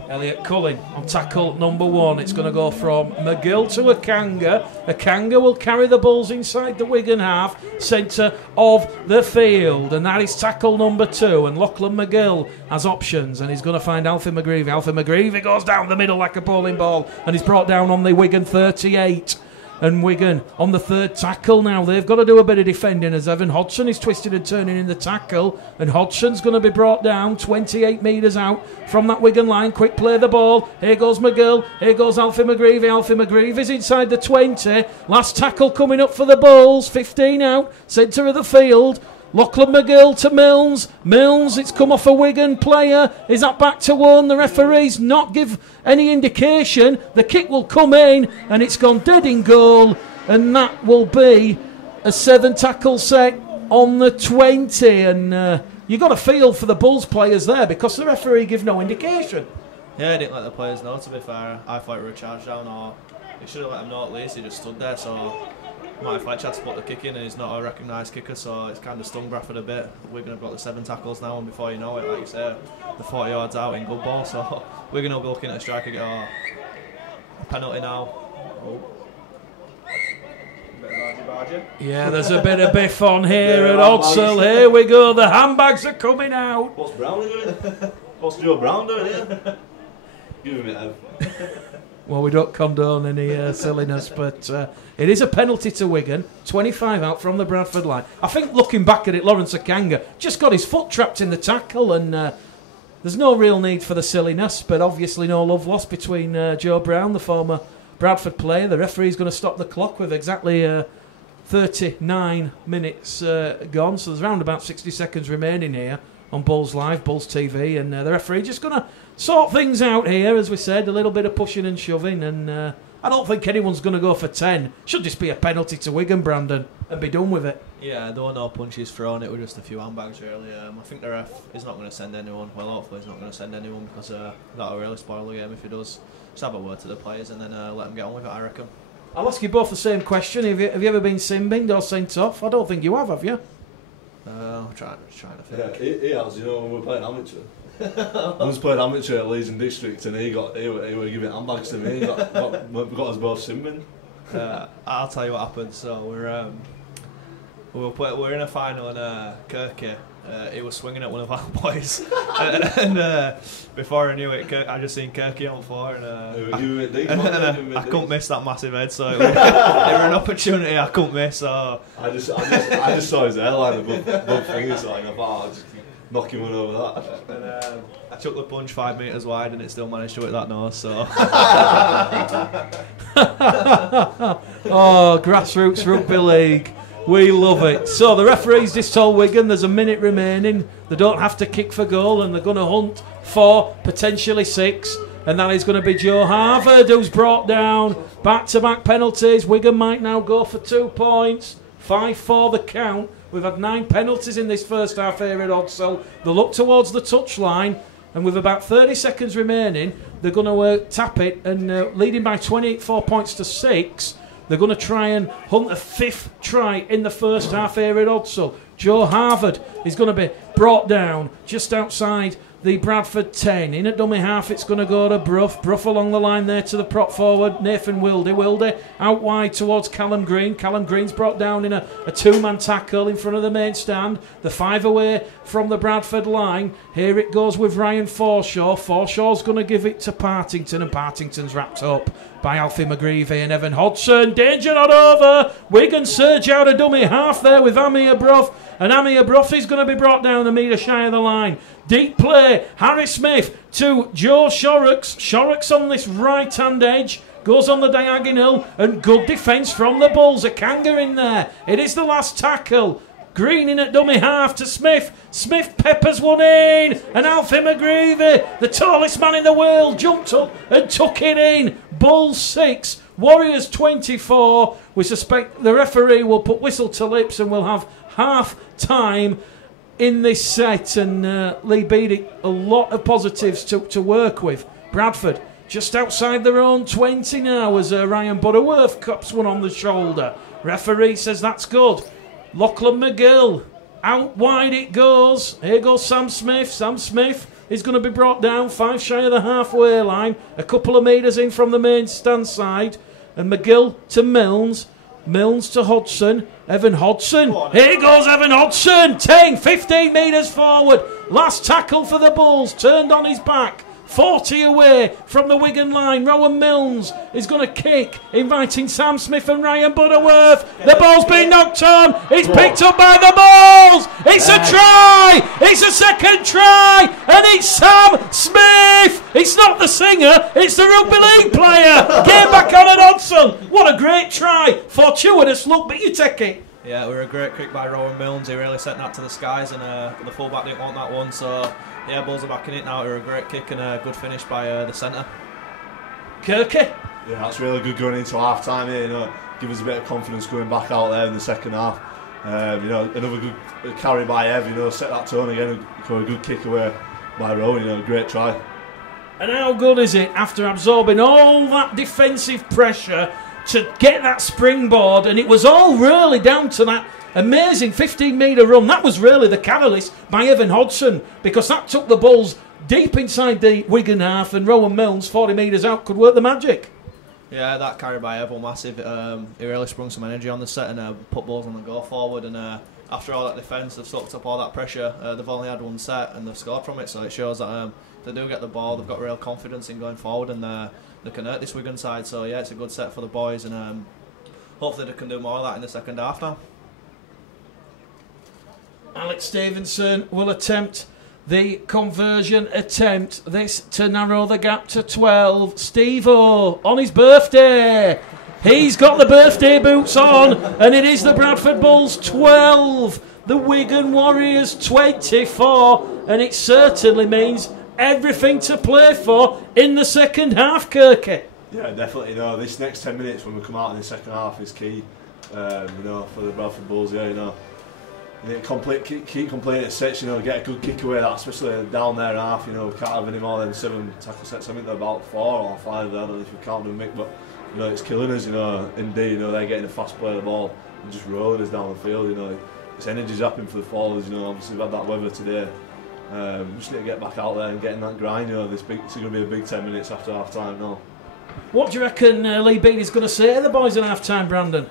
Elliot Cullen on tackle number 1. It's going to go from McGill to Akanga. Akanga will carry the Bulls inside the Wigan half, centre of the field. And that is tackle number 2. And Lachlan McGill has options, and he's going to find Alfie McGreevy. Alfie McGreevy goes down the middle like a bowling ball, and he's brought down on the Wigan 38. And Wigan on the 3rd tackle now. They've got to do a bit of defending as Evan Hodgson is twisted and turning in the tackle. And Hodgson's going to be brought down 28 metres out from that Wigan line. Quick play the ball. Here goes McGill. Here goes Alfie McGreevy. Alfie McGreevy's inside the 20. Last tackle coming up for the Bulls. 15 out. Centre of the field. Lachlan McGill to Milnes. Milnes, it's come off a Wigan player. Is that back to 1? The referee's not give any indication. The kick will come in, and it's gone dead in goal. And that will be a 7 tackle set on the 20. And you got a feel for the Bulls players there because the referee give no indication. Yeah, I didn't let the players know, to be fair. I thought we were charged down, or he should have let them know at least. He just stood there, so Mike Fletcher had to put the kick in, and he's not a recognised kicker, so it's kind of stung Bradford a bit. Wigan have got the 7 tackles now, and before you know it, like you say, the 40 yards out in good ball, so Wigan will be looking at a striker get a penalty now. Oh. Yeah, there's a bit of biff on here at Odsal. Here we go, the handbags are coming out. What's Brown doing? What's Joe Brown doing here? Give him it, Well, we don't condone any silliness, but it is a penalty to Wigan. 25 out from the Bradford line. I think looking back at it, Lawrence Akanga just got his foot trapped in the tackle, and there's no real need for the silliness, but obviously no love lost between Joe Brown, the former Bradford player. The referee's going to stop the clock with exactly 39 minutes gone, so there's around about 60 seconds remaining here on Bulls Live, Bulls TV, and the referee just going to sort things out here, as we said, a little bit of pushing and shoving, and I don't think anyone's going to go for 10. Should just be a penalty to Wigan, Brandon, and be done with it. Yeah, there were no punches thrown, it was just a few handbags really. I think the ref is not going to send anyone, well hopefully he's not going to send anyone, because that'll really spoil the game if he does. Just have a word to the players and then let them get on with it, I reckon. I'll ask you both the same question. Have you ever been sin-binned or sent off? I don't think you have you? I'm trying to think. Yeah, he has, you know, when we were playing amateur. I was playing amateur at Leeds and District, and he were giving handbags to me. got us both sin-binned. I'll tell you what happened. So we're in a final in Kirky. He was swinging at one of our boys, and before I knew it, I just seen Kirky on floor, and I couldn't miss that massive head. So it was an opportunity I couldn't miss. So I just saw his hairline above fingers, so I thought I'd just knock him over that. And I took the punch 5 metres wide, and it still managed to hit that nose. So oh, grassroots rugby league. We love it. So the referee's just told Wigan there's a minute remaining. They don't have to kick for goal, and they're going to hunt for potentially 6. And that is going to be Joe Harvard, who's brought down. Back-to-back penalties. Wigan might now go for 2 points. 5 for the count. We've had 9 penalties in this first half here at Odsal. They look towards the touchline, and with about 30 seconds remaining, they're going to tap it, and leading by 24 points to 6. They're going to try and hunt a 5th try in the first half here at Odsal. Joe Harvard is going to be brought down just outside the Bradford 10. In at dummy half, it's going to go to Brough. Brough along the line there to the prop forward, Nathan Wilde. Wilde out wide towards Callum Green. Callum Green's brought down in a two-man tackle in front of the main stand. The 5 away from the Bradford line. Here it goes with Ryan Forshaw. Forshaw's going to give it to Partington, and Partington's wrapped up by Alfie McGreevy and Evan Hodgson. Danger not over. Wigan surge out a dummy half there with Amir Brough. And Amir Brough is going to be brought down a metre shy of the line. Deep play. Harry Smith to Joe Shorrocks. Shorrocks on this right-hand edge. Goes on the diagonal. And good defence from the Bulls. A Kanga in there. It is the last tackle. Green in at dummy half to Smith. Smith peppers one in. And Alfie McGreevy, the tallest man in the world, jumped up and took it in. Bulls 6, Warriors 24. We suspect the referee will put whistle to lips and we'll have half time in this set. And Lee Beattie, a lot of positives to work with. Bradford just outside their own 20 now as Ryan Butterworth cups one on the shoulder. Referee says that's good. Lachlan McGill, out wide it goes. Here goes Sam Smith. Sam Smith is going to be brought down 5 shy of the halfway line. A couple of metres in from the main stand side. And McGill to Milnes. Milnes to Hodgson. Evan Hodgson. Here goes Evan Hodgson. 10, 15 metres forward. Last tackle for the Bulls. Turned on his back. 40 away from the Wigan line. Rowan Milnes is going to kick, inviting Sam Smith and Ryan Butterworth. The ball's been knocked on. It's picked up by the Bulls. It's a try. It's a second try. And it's Sam Smith. It's not the singer. It's the rugby league player. Came back on at Odsal. What a great try. Fortuitous look, but you take it. Yeah, it was a great kick by Rowan Milnes. He really sent that to the skies, and the fullback didn't want that one. So, yeah, Bulls are back in it now. It was a great kick and a good finish by the centre. Kirky. Yeah, that's really good going into half time here. Give us a bit of confidence going back out there in the second half. Another good carry by Ev. Set that tone again. A good kick away by Rowan. Great try. And how good is it after absorbing all that defensive pressure to get that springboard? And it was all really down to that amazing 15-metre run. That was really the catalyst by Evan Hodgson, because that took the Bulls deep inside the Wigan half, and Rowan Milnes, 40 metres out, could work the magic. Yeah, that carry by Evan massive. He really sprung some energy on the set and put Bulls on the go forward. And after all that defence, they've soaked up all that pressure. They've only had one set and they've scored from it, so it shows that they do get the ball. They've got real confidence in going forward, and they can hurt this Wigan side. So yeah, it's a good set for the boys, and hopefully they can do more of that in the second half now. Alex Stevenson will attempt the conversion attempt. This to narrow the gap to 12. Steve-O on his birthday. He's got the birthday boots on, and it is the Bradford Bulls 12, the Wigan Warriors 24, and it certainly means everything to play for in the second half, Kirky. Yeah, definitely. This next 10 minutes when we come out in the second half is key. For the Bradford Bulls. Keep completing sets. Get a good kick away. That especially down there half. We can't have any more than 7 tackle sets. I think they're about 4 or 5 there. I don't know if you count them, Mick, but it's killing us. Indeed, they're getting a fast play of the ball and just rolling us down the field. This energy's happening for the forwards. Obviously we've had that weather today. We just need to get back out there and get in that grind. It's going to be a big 10 minutes after half time now. What do you reckon Lee Beattie's going to say to the boys at half time, Brandon?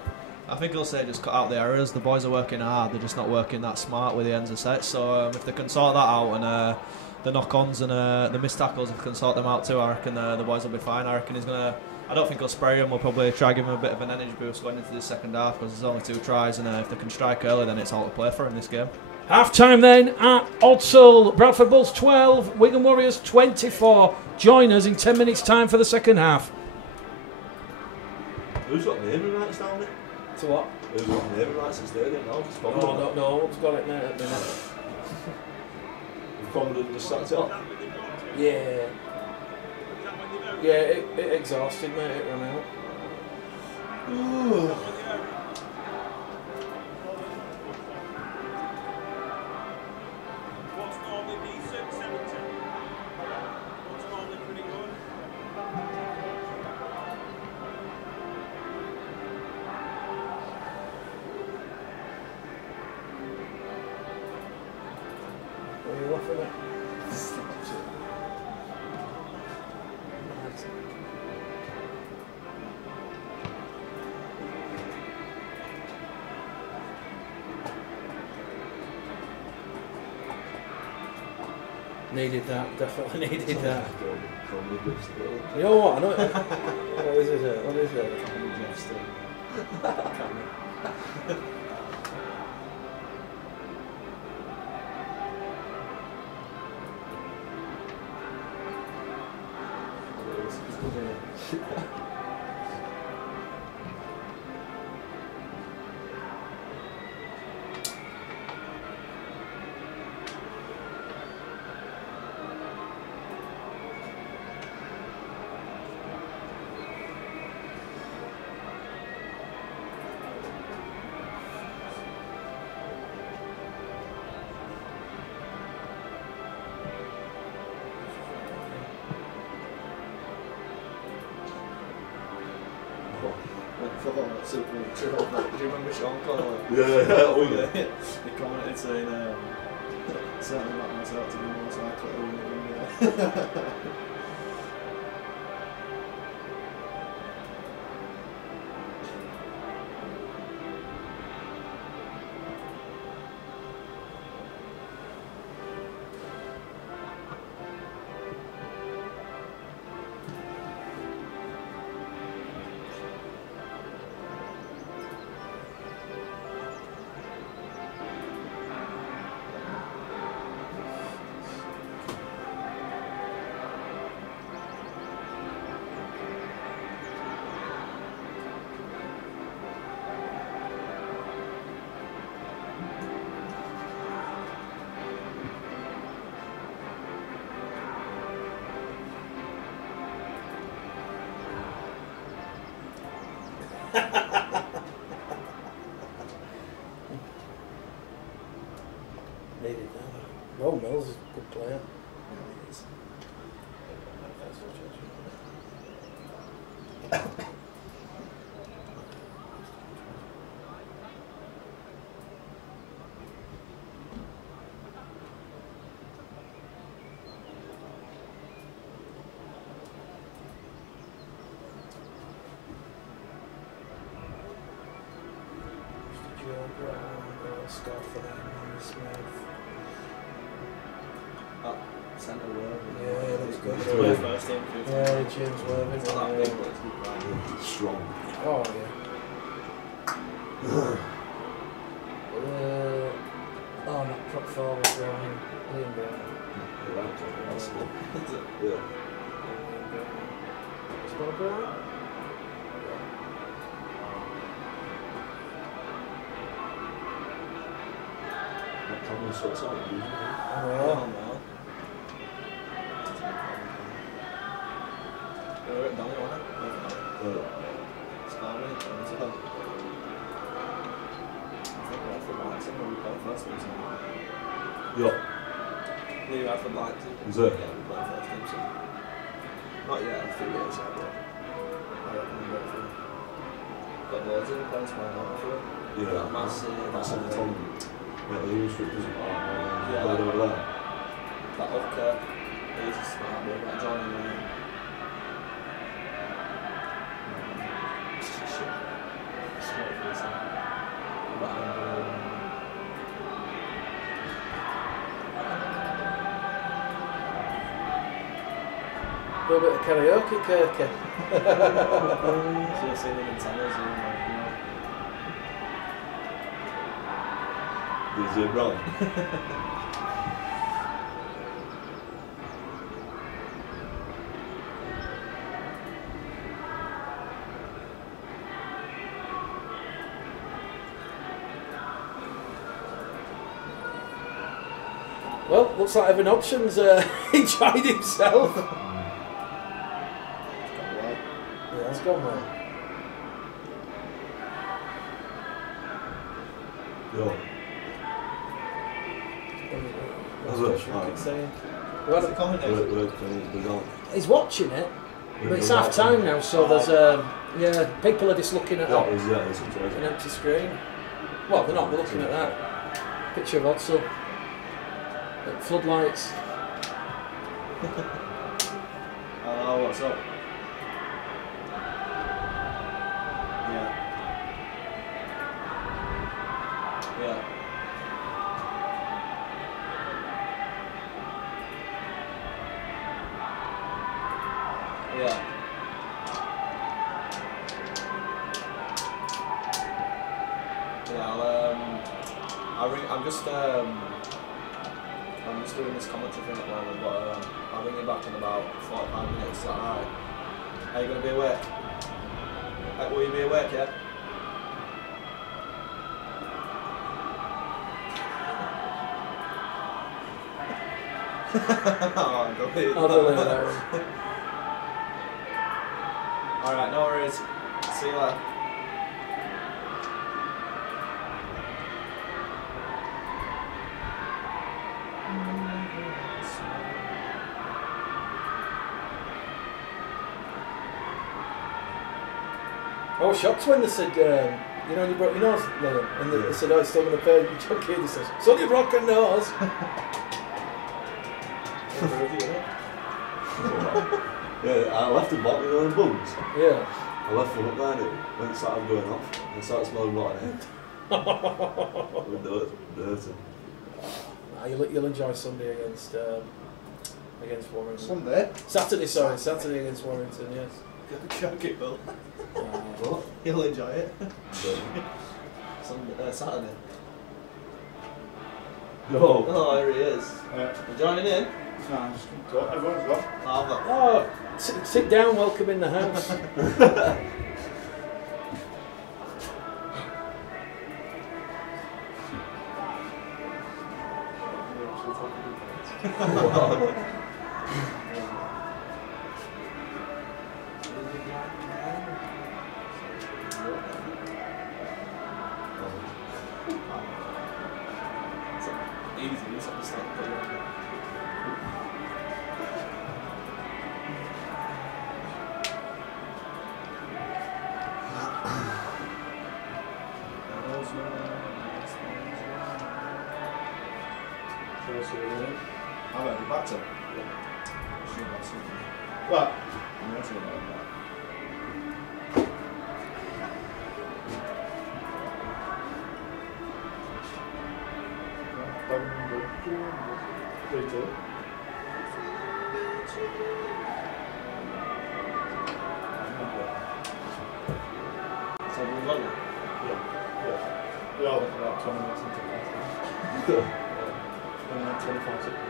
I think he'll say just cut out the errors. The boys are working hard, they're just not working that smart with the ends of sets. So if they can sort that out, and the knock-ons and the missed tackles, if they can sort them out too, I reckon the boys will be fine. I reckon he's going to, I don't think he'll spray him. We'll probably try to give him a bit of an energy boost going into the second half, because there's only 2 tries, and if they can strike early, then it's all to play for in this game. Half time then at Odsal. Bradford Bulls 12, Wigan Warriors 24. Join us in 10 minutes time for the second half. Who's got the naming rights down there? To what? Who's got the naming rights to stadium now? No one's got it now at the minute. You've probably just sacked it up? Yeah. Yeah, it exhausted, mate. It ran out. for that. Needed that, definitely needed that. You know what? I know. What is it? What is it? Super true. Do you remember Sean Connolly? Yeah, oh yeah. He commented saying, certainly not myself to be more cycling. Needed that. Oh, Mills is a good player. Centre Worthing. Yeah, that's good. He's played first team. Yeah, James Worthing. It's not that big, but it's good brand. He's strong. Oh, yeah. Oh, not prop forward, Brian. Liam Brown. Yeah. Spot Brown? That Thomas sorts out. Oh, no. You're written down, wasn't it? Scarmy, and so I think Bradford likes him when we played first team. Yeah. New Bradford likes him. Is it? Yeah, we played first team. So. Not yet, a few years yet, but I reckon we'll go for him. Got loads of players playing out for him. Yeah. Got Massey, That's that on the top. Yeah, the English doesn't Yeah, played over there. that Hooker, he's a smart boy, got Johnny Lane. A little bit of karaoke, Kirky. So you've seen him in tennis, Is it wrong? Well, looks like Evan Options enjoyed himself. Yeah, it's gone well. Yeah. That's it. Well, It's a comedy. he's watching it, but it's half time now, so there's yeah, people are just looking at That an was, yeah, it's interesting. empty screen. Well, they're not looking at that picture of Odsal. Floodlights. Hello, what's up? Yeah. Yeah. Yeah. Yeah, I'm just doing this commentary thing at the moment, but I'll ring you back in about 45 minutes. Is that alright? Are you going to be awake? Will you be awake, yeah? Oh, I'll delete that one. Alright, no worries. See you later. I was shocked when they said, you know, you broke your nose, Liam, and they said, oh, it's still going to pay. You took it, they said, it's only a broken nose. Yeah, I left the bottom of the bugs. Yeah. I left them up there and it when it started going off. And it started smelling rotten egg. With dirty. You'll enjoy Sunday against Warrington. Sunday? Saturday against Warrington, yes. Chuck it, Bill. What? He'll enjoy it. Saturday. No. Oh, here he is. You joining in? No, I'm just going to talk. Everyone's got. Oh, sit down, welcome in the house. I won't be back to. What? So we've got it. We all look about 20 minutes into that. And then 25 seconds.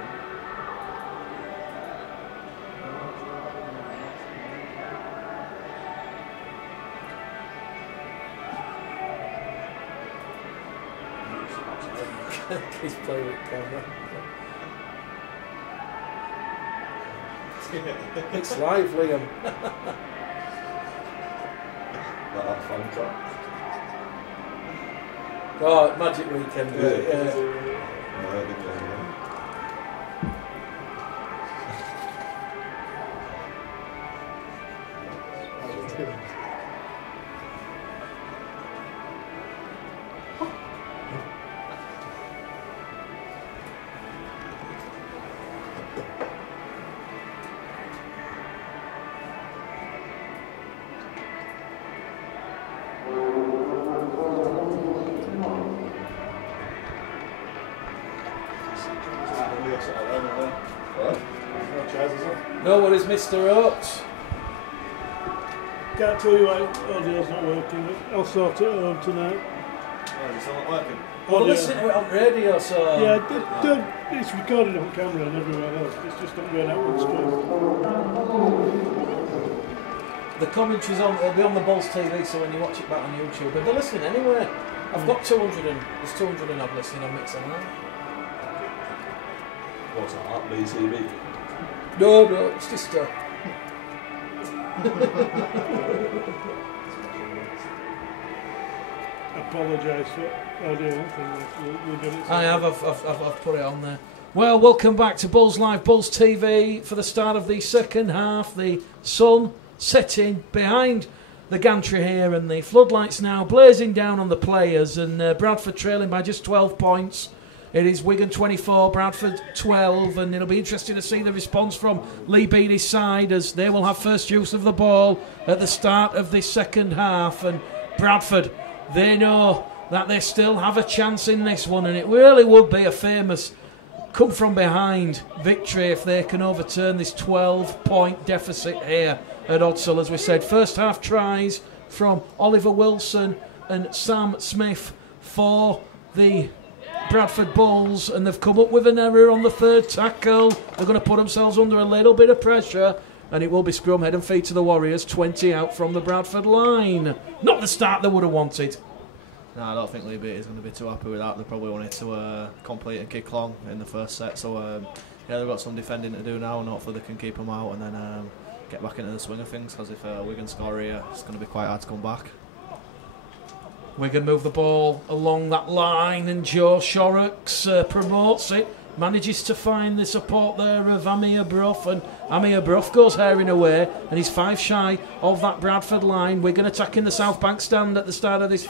He's playing with camera. It's live, Liam. That fun track. Oh, Magic Weekend. Yeah. No worries, Mr. Oates. Can't tell you why audio's not working. I'll sort it out tonight. Oh, it's not working. Well, listen to it on radio, so... Yeah, it's recorded on camera and everywhere else. It's just not going out on screen. The commentary's on, it'll be on the Bulls TV, so when you watch it back on YouTube, but they're listening anyway. I've got 200 and there's 200 and I've listening on Mixer now. What's that? BTV? No, it's just Apologise for audio thing. We'll get it. I have, I've put it on there. Well, welcome back to Bulls Live, Bulls TV for the start of the second half. The sun setting behind the gantry here and the floodlights now blazing down on the players, and Bradford trailing by just 12 points It is Wigan 24, Bradford 12, and it'll be interesting to see the response from Lee Beattie's side as they will have first use of the ball at the start of this second half. And Bradford, they know that they still have a chance in this one, and it really would be a famous come from behind victory if they can overturn this 12-point deficit here at Odsal. As we said, first half tries from Oliver Wilson and Sam Smith for the Bradford Bulls, and they've come up with an error on the third tackle. They're going to put themselves under a little bit of pressure, and it will be scrum, head and feet to the Warriors, 20 out from the Bradford line. Not the start they would have wanted. No, I don't think Lee Beattie is going to be too happy with that. They probably wanted to complete and kick long in the first set, so yeah, they've got some defending to do now, and hopefully they can keep them out and then get back into the swing of things, because if Wigan score here, it's going to be quite hard to come back. Wigan move the ball along that line, and Joe Shorrocks promotes it, manages to find the support there of Amir Brough, and Amir Brough goes herring away, and he's 5 shy of that Bradford line. Wigan attacking the South Bank stand at the start of this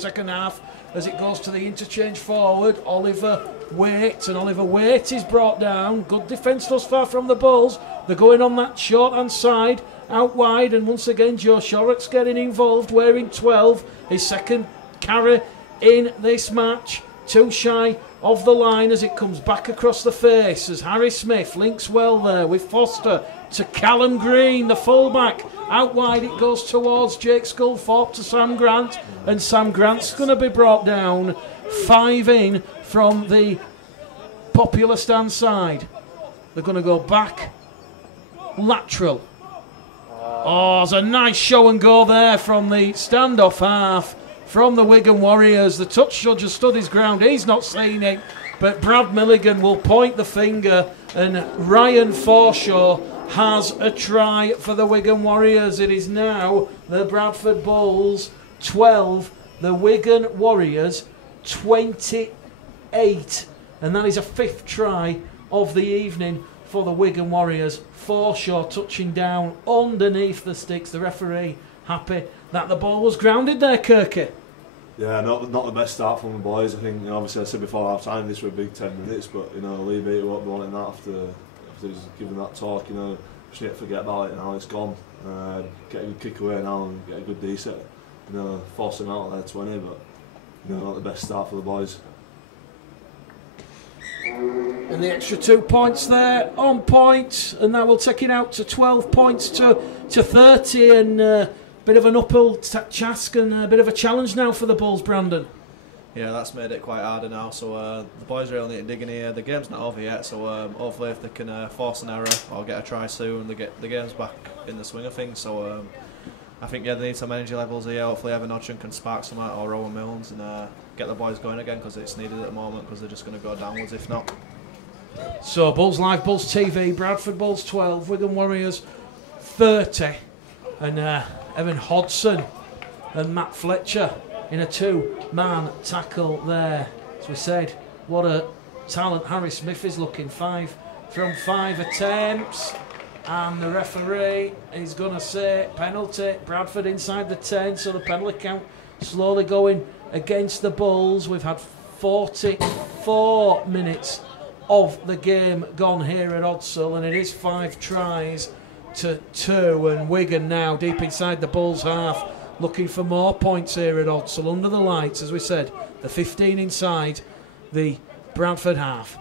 second half, as it goes to the interchange forward. Oliver Waite, and Oliver Waite is brought down. Good defence thus far from the Bulls. They're going on that short hand side, out wide, and once again Joe Shorrocks getting involved, wearing 12, his second carry in this match. 2 shy of the line as it comes back across the face, as Harry Smith links well there with Foster to Callum Green, the fullback. Out wide it goes towards Jake Sculthorpe to Sam Grant, and Sam Grant's going to be brought down. 5 in from the Popular stand side. They're going to go back lateral. Oh, there's a nice show and go there from the standoff half from the Wigan Warriors. The touch judge has stood his ground. He's not seen it, but Brad Milligan will point the finger, and Ryan Forshaw has a try for the Wigan Warriors. It is now the Bradford Bulls 12, the Wigan Warriors 28, and that is a 5th try of the evening for the Wigan Warriors. Forshaw touching down underneath the sticks. The referee happy that the ball was grounded there, Kirky. Yeah, not the best start from the boys. I think, obviously I said before half time this were a big 10 minutes, but Lee Beattie won't be wanting that after he's given that talk. Just need to forget about it now. It's gone. Get a good kick away now and get a good D set. Force them out there 20, but not the best start for the boys. And the extra 2 points there on point, and that will take it out to 12 points to 30, and bit of an uphill task and a bit of a challenge now for the Bulls, Brandon. Yeah, that's made it quite harder now, so the boys really need to dig in here. The game's not over yet, so hopefully if they can force an error or get a try soon, they get the game's back in the swing of things. So I think, yeah, they need some energy levels here. Hopefully Evan Hodgson can spark some out, or Owen Milnes, and get the boys going again, because it's needed at the moment, because they're just going to go downwards if not. So Bulls Live, Bulls TV, Bradford Bulls 12, Wigan Warriors 30, and Evan Hodgson and Matt Fletcher in a 2-man tackle there. As we said, what a talent Harry Smith is looking. 5 from 5 attempts, and the referee is going to say penalty. Bradford inside the 10, so the penalty count slowly going against the Bulls. We've had 44 minutes of the game gone here at Odsal, and it is 5 tries to 2, and Wigan now deep inside the Bulls half, looking for more points here at Odsal under the lights. As we said, the 15 inside the Bradford half,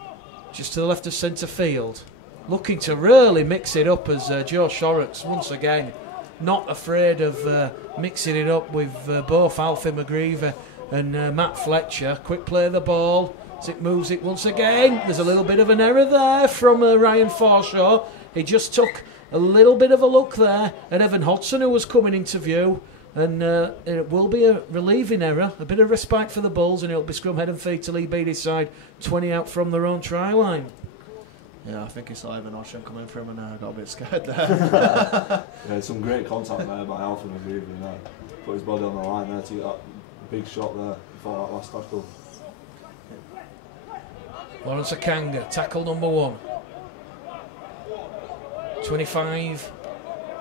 just to the left of centre field, looking to really mix it up, as Joe Shorrocks once again not afraid of mixing it up with both Alfie McGreevy and Matt Fletcher. Quick play of the ball as it moves it once again. There's a little bit of an error there from Ryan Forshaw. He just took a little bit of a look there at Evan Hodgson, who was coming into view, and it will be a relieving error, a bit of respite for the Bulls, and it'll be scrum head and feet to Lee Beattie's side, 20 out from their own try line. Yeah, I think he saw Evan Hodgson coming for him, and got a bit scared there. Yeah, some great contact there by Alfie McGreevy, and put his body on the line there to get that big shot there before that last tackle. Lawrence Akanga, tackle number 1. 25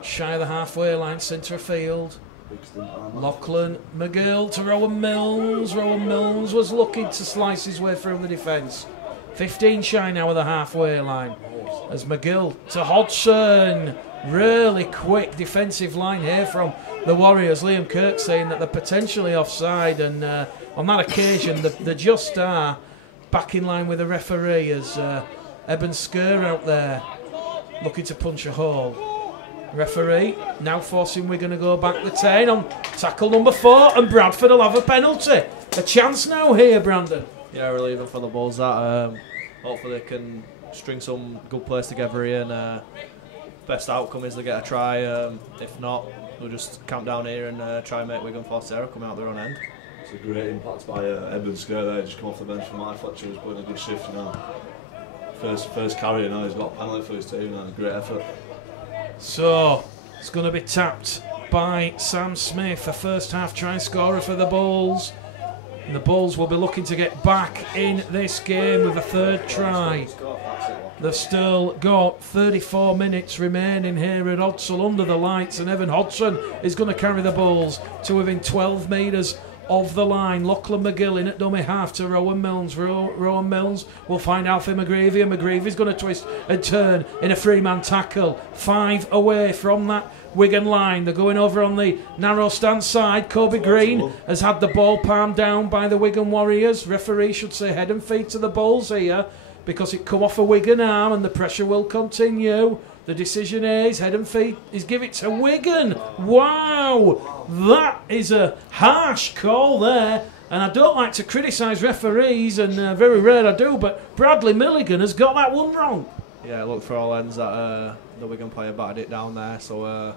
shy of the halfway line, centre of field. Lachlan McGill to Rowan Mills. Rowan Mills was looking to slice his way through the defence. 15 shy now of the halfway line. As McGill to Hodgson. Really quick defensive line here from the Warriors. Liam Kirk saying that they're potentially offside, and on that occasion they just are back in line with the referee as Eben Skur out there looking to punch a hole. Referee now forcing Wigan to go back the 10 on tackle number 4, and Bradford will have a penalty. A chance now here, Brandon. Yeah, relieving for the Bulls that. Hopefully they can string some good plays together here, and best outcome is they get a try. If not, they'll just camp down here and try and make Wigan force error come out their own end. It's a great impact by Eben Skur there, just come off the bench from Mike Fletcher, who's putting a good shift, you know. First carry, you know, he's got a penalty for his team, and a great effort. So it's going to be tapped by Sam Smith, a first half try scorer for the Bulls. And the Bulls will be looking to get back in this game with a third try. They've still got 34 minutes remaining here at Odsal under the lights, and Evan Hodgson is going to carry the Bulls to within 12 metres of the line. Lachlan McGill in at dummy half to Rowan Mills. Rowan Mills will find Alfie McGreevy, and McGreevy's going to twist and turn in a three-man tackle. 5 away from that Wigan line. They're going over on the narrow stand side. Kobe Green has had the ball palmed down by the Wigan Warriors. Referee should say head and feet to the Bulls here, because it come off a Wigan arm and the pressure will continue. The decision is head and feet is give it to Wigan. Wow, that is a harsh call there, and I don't like to criticise referees, and very rare I do, but Bradley Milligan has got that one wrong. Yeah, look for all ends that the Wigan player battered it down there, so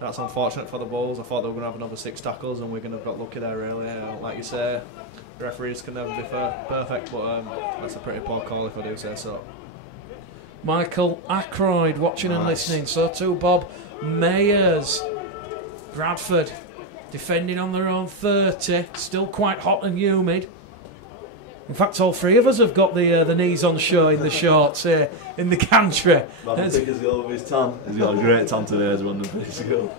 that's unfortunate for the Bulls. I thought they were going to have another 6 tackles, and Wigan have got lucky there really. Like you say, referees can never be perfect, but that's a pretty poor call if I do say so. Michael Ackroyd watching and listening, so too Bob Mayers. Bradford defending on their own 30, still quite hot and humid. In fact, all 3 of us have got the knees on show in the shorts here in the country. Because he's got over his tan. He's got a great tan today as one of the places to go.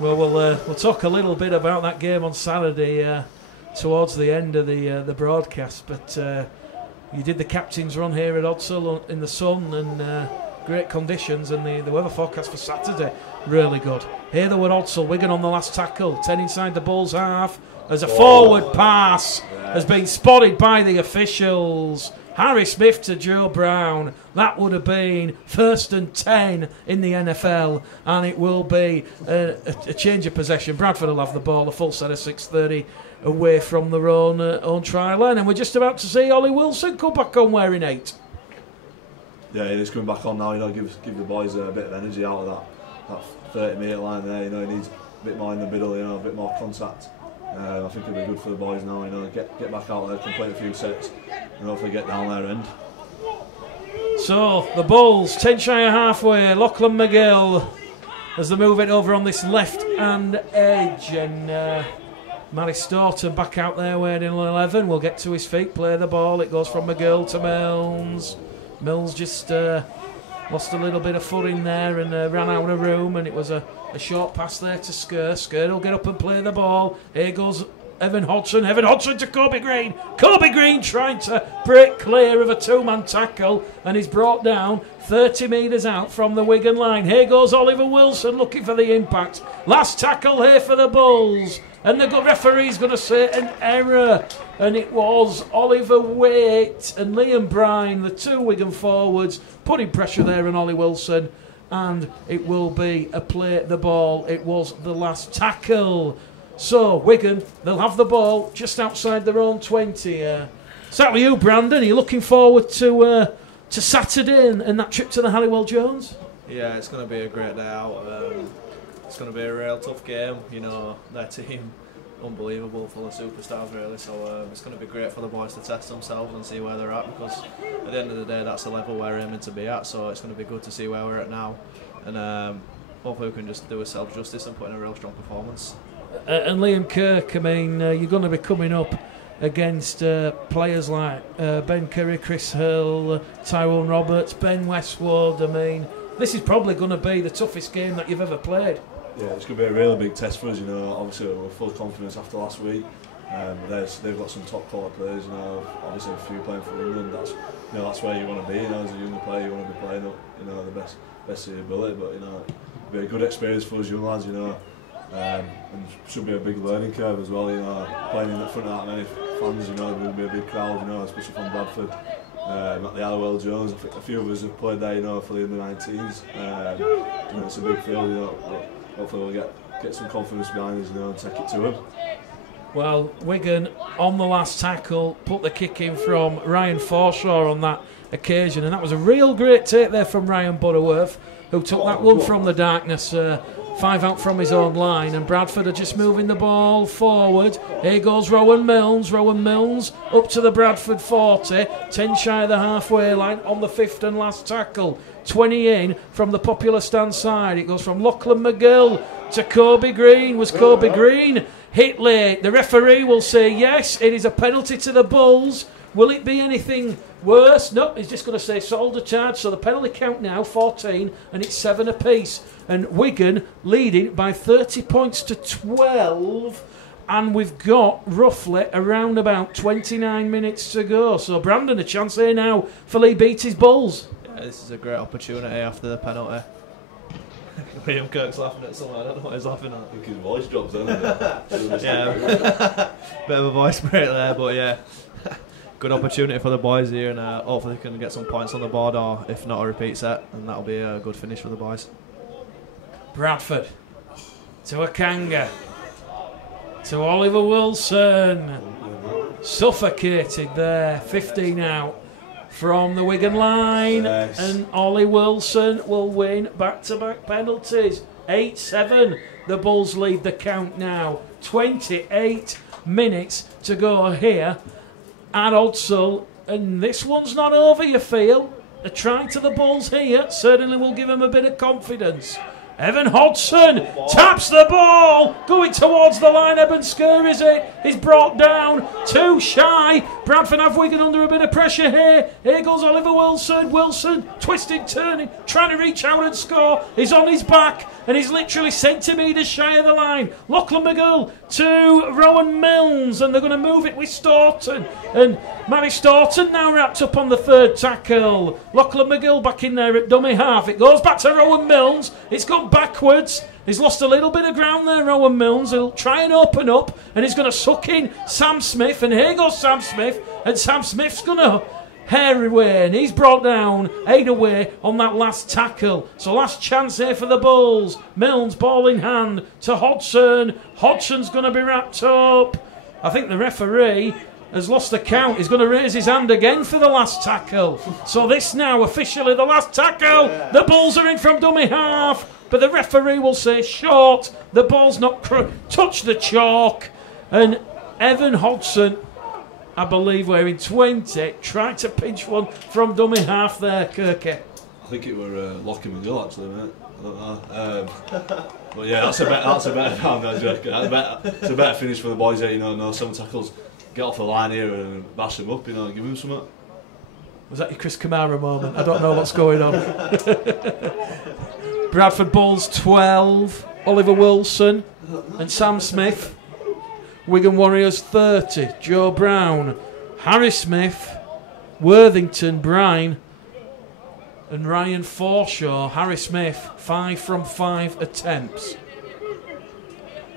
Well, we'll talk a little bit about that game on Saturday towards the end of the broadcast, but you did the captain's run here at Odsal in the sun and great conditions, and the weather forecast for Saturday really good. Here they were Odsal, Wigan on the last tackle, 10 inside the Bulls half as a forward pass has been spotted by the officials. Harry Smith to Joe Brown. That would have been 1st and 10 in the NFL, and it will be a change of possession. Bradford will have the ball, a full set of 6:30 away from their own try line, and we're just about to see Ollie Wilson come back on wearing 8. Yeah, he's coming back on now. You know, give the boys a bit of energy out of that 30-metre line there. You know, he needs a bit more in the middle. You know, a bit more contact. I think it'll be good for the boys now. You know, get back out there, complete a few sets, and hopefully get down their end. So the Bulls 10 shy of halfway. Lachlan McGill as they move it over on this left hand edge, and Matty Staunton back out there wearing 11 will get to his feet, play the ball. It goes from McGill to Mills. Mills just lost a little bit of footing there and ran out of room, and it was a short pass there to Skur. Skur will get up and play the ball. Here goes Evan Hodgson. Evan Hodgson to Kobe Green. Kobe Green trying to break clear of a 2-man tackle, and he's brought down 30 metres out from the Wigan line. Here goes Oliver Wilson looking for the impact. Last tackle here for the Bulls, and the referee's going to say an error, and it was Oliver Waite and Liam Brine, the 2 Wigan forwards, putting pressure there on Ollie Wilson, and it will be a play the ball. It was the last tackle. So Wigan, they'll have the ball just outside their own 20. Start with you, Brandon. Are you looking forward to Saturday and that trip to the Halliwell Jones? Yeah, it's going to be a great day out. It's going to be a real tough game. You know, their team, unbelievable, full of superstars really. So it's going to be great for the boys to test themselves and see where they're at, because at the end of the day, that's the level we're aiming to be at. So it's going to be good to see where we're at now, and hopefully we can just do ourselves justice and put in a real strong performance. And Liam Kirk, I mean, you're going to be coming up against players like Ben Curry, Chris Hill, Tyrone Roberts, Ben Westwood. I mean, this is probably going to be the toughest game that you've ever played. Yeah, it's going to be a really big test for us. You know, obviously we're full of confidence after last week. They've got some top quality players. You know, obviously a few playing for England. That's where you want to be. You know, as a younger player, you want to be playing up. You know, the best of your ability. But you know, it'll be a good experience for us young lads. You know, and should be a big learning curve as well. You know, playing in front of that many fans. You know, there will be a big crowd. You know, especially from Bradford. At the Hallowell Jones, I think a few of us have played there. You know, for the under-19s. You know, it's a big field. You know, but hopefully we'll get some confidence behind us. You know, and take it to them. Well, Wigan on the last tackle put the kick in from Ryan Forshaw on that occasion, and that was a real great take there from Ryan Butterworth, who took that one from the darkness, 5 out from his own line, and Bradford are just moving the ball forward. Here goes Rowan Milnes up to the Bradford 40, 10 shy of the halfway line on the 5th and last tackle. 20 in from the popular stand side. It goes from Lachlan McGill to Kobe Green. Was Kobe Green hit late? The referee will say yes, it is a penalty to the Bulls. Will it be anything worse? No, he's just going to say shoulder charge. So the penalty count now 14, and it's 7 apiece. And Wigan leading by 30 points to 12. And we've got roughly around about 29 minutes to go. So Brandon, a chance here now for Lee Beattie's Bulls. Yeah, this is a great opportunity after the penalty. Liam Kirk's laughing at something. I don't know what he's laughing at. I think his voice drops in. Yeah, bit of a voice break there, but yeah, good opportunity for the boys here, and hopefully they can get some points on the board, or if not a repeat set, and that'll be a good finish for the boys. Bradford to Akanga to Oliver Wilson, suffocated there, 15 out from the Wigan line, Yes. and Ollie Wilson will win back-to-back penalties. 8-7, the Bulls lead the count now. 28 minutes to go here at Odsal, and this one's not over, you feel. A try to the Bulls here certainly will give them a bit of confidence. Evan Hodgson taps the ball, going towards the line. Eben scurries it. He's brought down, too shy. Bradford have Wigan under a bit of pressure here. Here goes Oliver Wilson. Wilson twisting, turning, trying to reach out and score. He's on his back, and he's literally centimetres shy of the line. Lachlan McGill to Rowan Milnes, and they're going to move it with Staunton. And Matty Staunton now wrapped up on the 3rd tackle. Lachlan McGill back in there at dummy half. It goes back to Rowan Milnes. It's gone backwards. He's lost a little bit of ground there, Rowan Milnes. He'll try and open up, and he's going to suck in Sam Smith. And here goes Sam Smith, and Sam Smith's going to hair away, and he's brought down 8 away on that last tackle. So last chance here for the Bulls. Milnes, ball in hand to Hodgson. Hodgson's going to be wrapped up. I think the referee has lost the count. He's going to raise his hand again for the last tackle. So this now officially the last tackle. The Bulls are in from dummy half, but the referee will say short. The ball's not touched the chalk, and Evan Hodgson, I believe we're in 20, tried to pinch one from dummy half there, Kirky. I think it were Lockie McGill actually, mate. I don't know. But yeah, that's a better round, I reckon. It's a better finish for the boys here, you know, no 7 tackles. Get off the line here and bash them up, you know, give them something. Was that your Chris Kamara moment? I don't know what's going on. Bradford Bulls 12, Oliver Wilson and Sam Smith. Wigan Warriors 30, Joe Brown, Harry Smith, Worthington, Brine, and Ryan Forshaw. Harry Smith, 5 from 5 attempts.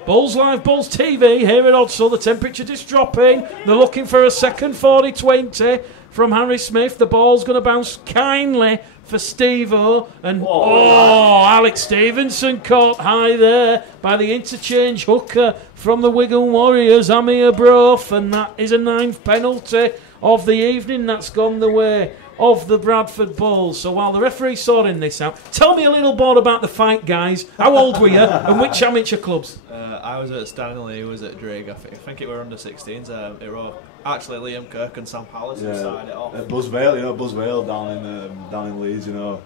Bulls Live, Bulls TV here at Odsal. The temperature just dropping. They're looking for a second 40-20 from Harry Smith. The ball's going to bounce kindly for Steve-O. And Alex Stevenson caught high there by the interchange hooker from the Wigan Warriors, Amir Broth. And that is a 9th penalty of the evening. That's gone the way of the Bradford Bulls. So while the referee's sorting this out, tell me a little more about the fight, guys. How old were you, and which amateur clubs? I was at Stanley, he was at Drake. I think it were under 16s. It were actually Liam Kirk and Sam Pallis who started it off. At Buzzvale, you know, Buzzvale down in Leeds, you know.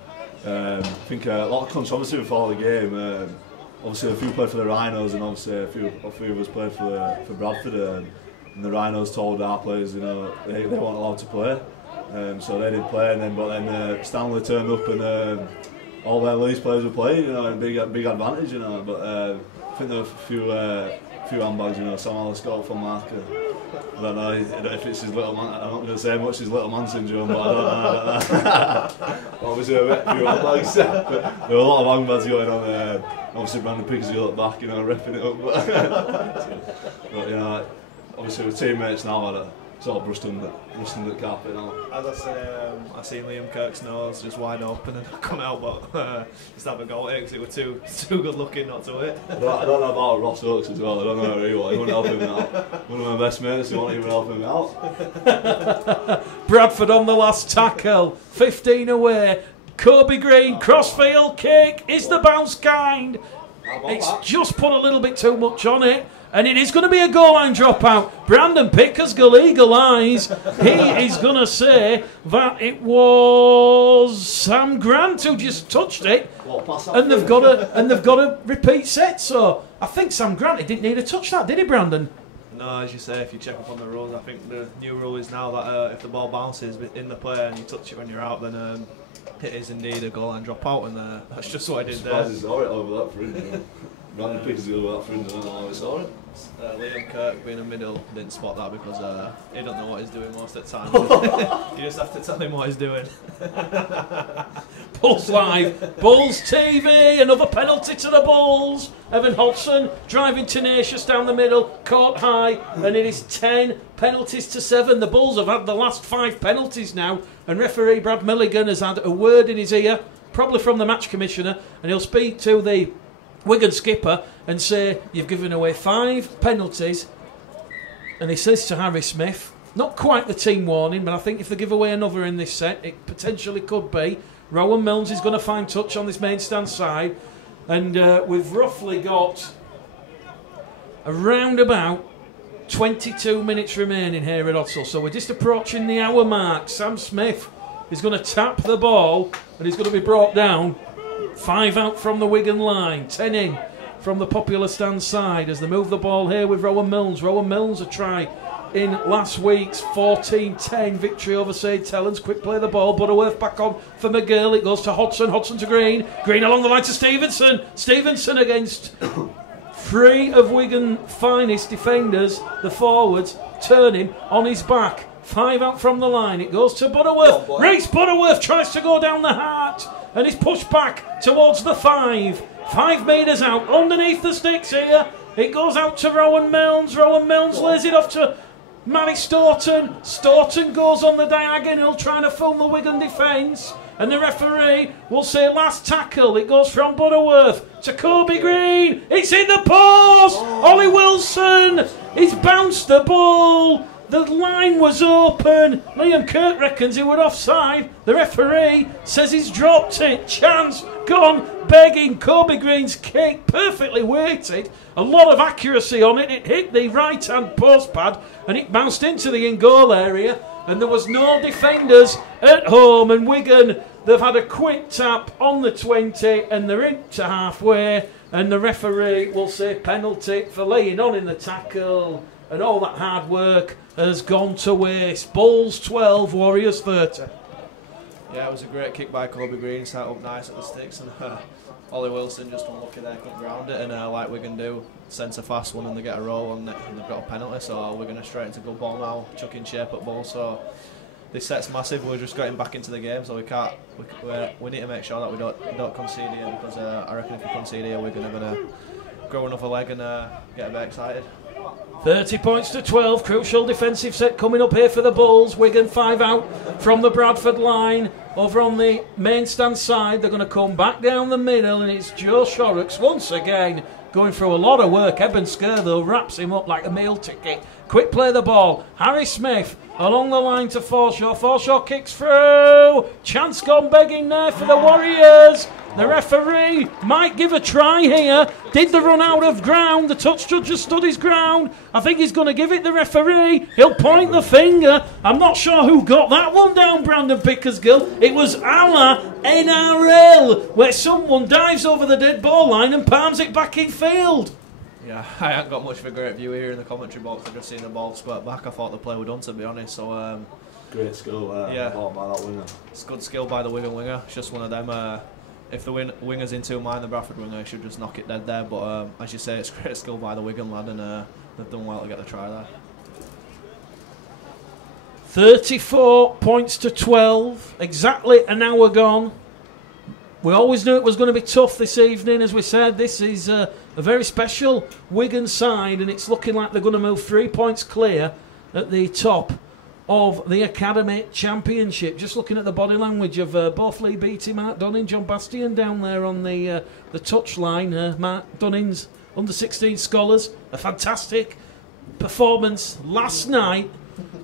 I think a lot of controversy before the game. Obviously, a few played for the Rhinos, and obviously a few of us played for Bradford. And the Rhinos told our players, you know, they weren't allowed to play. So they didn't play, but then Stanley turned up and all their Leeds players were playing, you know, a big advantage, you know. But I think there were a few handbags, you know. Sam Ellis got up for Mark. I don't know if it's his little man. I'm not going to say much his little man syndrome, but I don't know. Obviously, a few handbags. There were a lot of handbags going on there. Obviously, Brandon Pickersgill at back, you know, repping it up. But you know, obviously, with teammates now, I sort of brushed under the carpet now. As I say, I seen Liam Kirk's nose just wide open and I couldn't help but just have a go at it because it was too good looking not to hit. I don't know about Ross Oakes as well. I don't know who he was. He wouldn't help him out. One of my best mates, he wouldn't even help him out. Bradford on the last tackle, 15 away. Kobe Green, crossfield kick, is the bounce kind. It's just put a little bit too much on it. And it is going to be a goal line dropout. Brandon Pickersgill, eagle eyes. He is going to say that it was Sam Grant who just touched it, and they've got a repeat set. So I think Sam Grant, he didn't need to touch that, did he, Brandon? No, as you say, if you check up on the rules, I think the new rule is now that if the ball bounces in the play and you touch it when you're out, then it is indeed a goal line dropout, and that's just what I did there. He saw it over that fringe. Brandon Pickersgill over that fringe, I don't know how he saw it. Liam Kirk being in the middle didn't spot that because he don't know what he's doing most of the time. You just have to tell him what he's doing. Bulls Live, Bulls TV, another penalty to the Bulls. Evan Hodgson driving tenacious down the middle, caught high, and it is 10 penalties to 7. The Bulls have had the last 5 penalties now, and referee Brad Milligan has had a word in his ear, probably from the match commissioner, and he'll speak to the Wigan skipper and say, you've given away 5 penalties. And he says to Harry Smith, not quite the team warning, but I think if they give away another in this set, it potentially could be. Rowan Milnes is going to find touch on this main stand side, and we've roughly got around about 22 minutes remaining here at Odsal, so we're just approaching the hour mark. Sam Smith is going to tap the ball and he's going to be brought down. 5 out from the Wigan line, 10 in from the Popular Stand side as they move the ball here with Rowan Milnes. Rowan Milnes a try in last week's 14-10 victory over St Helens. Quick play the ball, Butterworth back on for McGill. It goes to Hodgson, Hodgson to Green. Green along the line to Stevenson. Stevenson against 3 of Wigan's finest defenders, the forwards, turn him on his back. 5 out from the line, it goes to Butterworth. Reece Butterworth tries to go down the heart and he's pushed back towards the 5. 5 metres out, underneath the sticks here. It goes out to Rowan Milnes. Rowan Milnes lays it off to Matty Staunton. Staunton goes on the diagonal trying to fool the Wigan defence. And the referee will say last tackle. It goes from Butterworth to Kobe Green. It's in the post. Ollie Wilson. He's bounced the ball. The line was open. Liam Kirk reckons he was offside. The referee says he's dropped it. Chance gone begging. Kobe Green's kick, perfectly weighted. A lot of accuracy on it. It hit the right-hand post pad and it bounced into the in-goal area. And there was no defenders at home. And Wigan, they've had a quick tap on the 20 and they're into halfway. And the referee will say penalty for laying on in the tackle. And all that hard work has gone to waste. Bulls 12, Warriors 30. Yeah, it was a great kick by Kobe Green, set up nice at the sticks, and Ollie Wilson just unlucky there, couldn't ground it, and like Wigan do, sends a fast one and they get a roll on it, and they've got a penalty, so we're going to straight into good ball now, chucking shape at ball, so this set's massive. We're just getting back into the game, so we need to make sure that we don't concede here, because I reckon if we concede here, we're going to grow another leg and get a bit excited. 30 points to 12. Crucial defensive set coming up here for the Bulls. Wigan 5 out from the Bradford line. Over on the main stand side, they're going to come back down the middle, and it's Joe Shorrocks once again going through a lot of work. Eben Skir, though, wraps him up like a meal ticket. Quick play the ball. Harry Smith along the line to Forshaw. Forshaw kicks through. Chance gone begging there for the Warriors. The referee might give a try here. Did the run out of ground? The touch judge just stood his ground. I think he's going to give it the referee. He'll point the finger. I'm not sure who got that one down, Brandon Pickersgill. It was a la NRL, where someone dives over the dead ball line and palms it back in field. Yeah, I haven't got much of a great view here in the commentary box. I've just seen the ball squirt back. I thought the play were done, to be honest. So great skill by that winger. It's good skill by the Wigan winger. It's just one of them if the winger's in two mind, the Bradford winger should just knock it dead there. But as you say, it's great skill by the Wigan lad, and they've done well to get the try there. 34 points to 12, exactly an hour gone. We always knew it was going to be tough this evening. As we said, this is a very special Wigan side, and it's looking like they're going to move 3 points clear at the top of the Academy Championship. Just looking at the body language of both Lee Beattie, Mark Dunning, John Bastian down there on the touchline. Mark Dunning's under-16 scholars, a fantastic performance last night.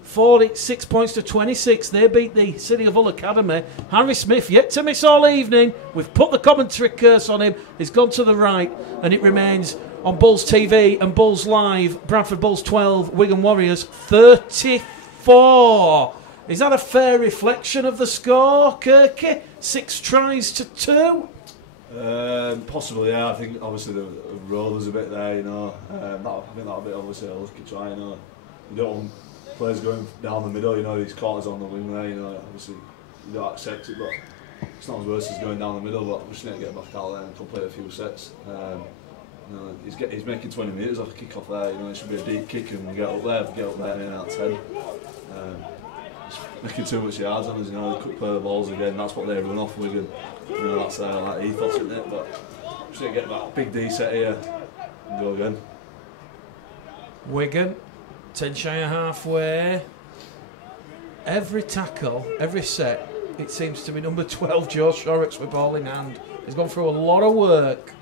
46 points to 26. They beat the City of Hull Academy. Harry Smith yet to miss all evening. We've put the commentary curse on him. He's gone to the right, and it remains on Bulls TV and Bulls Live. Bradford Bulls 12, Wigan Warriors 34. Is that a fair reflection of the score, Kirky? 6 tries to 2? Possibly, yeah. I think obviously the rollers a bit there, you know. I think that'll be obviously a lucky try, you know. You don't want players going down the middle, you know, these quarters on the wing there, you know. Obviously, you don't accept it, but it's not as worse as going down the middle. But we just need to get back out there and complete a few sets. You know, he's making 20 metres off a kick off there. You know, it should be a deep kick and get up there and in at 10. Just making too much yards on us, you know. They could play the balls again. That's what they run off Wigan. You know, that's that ethos, isn't it? But just need to get that big D set here and go again. Wigan 10 shy of halfway. Every tackle, every set, it seems to be number 12, Joe Shorrocks, with ball in hand. He's gone through a lot of work.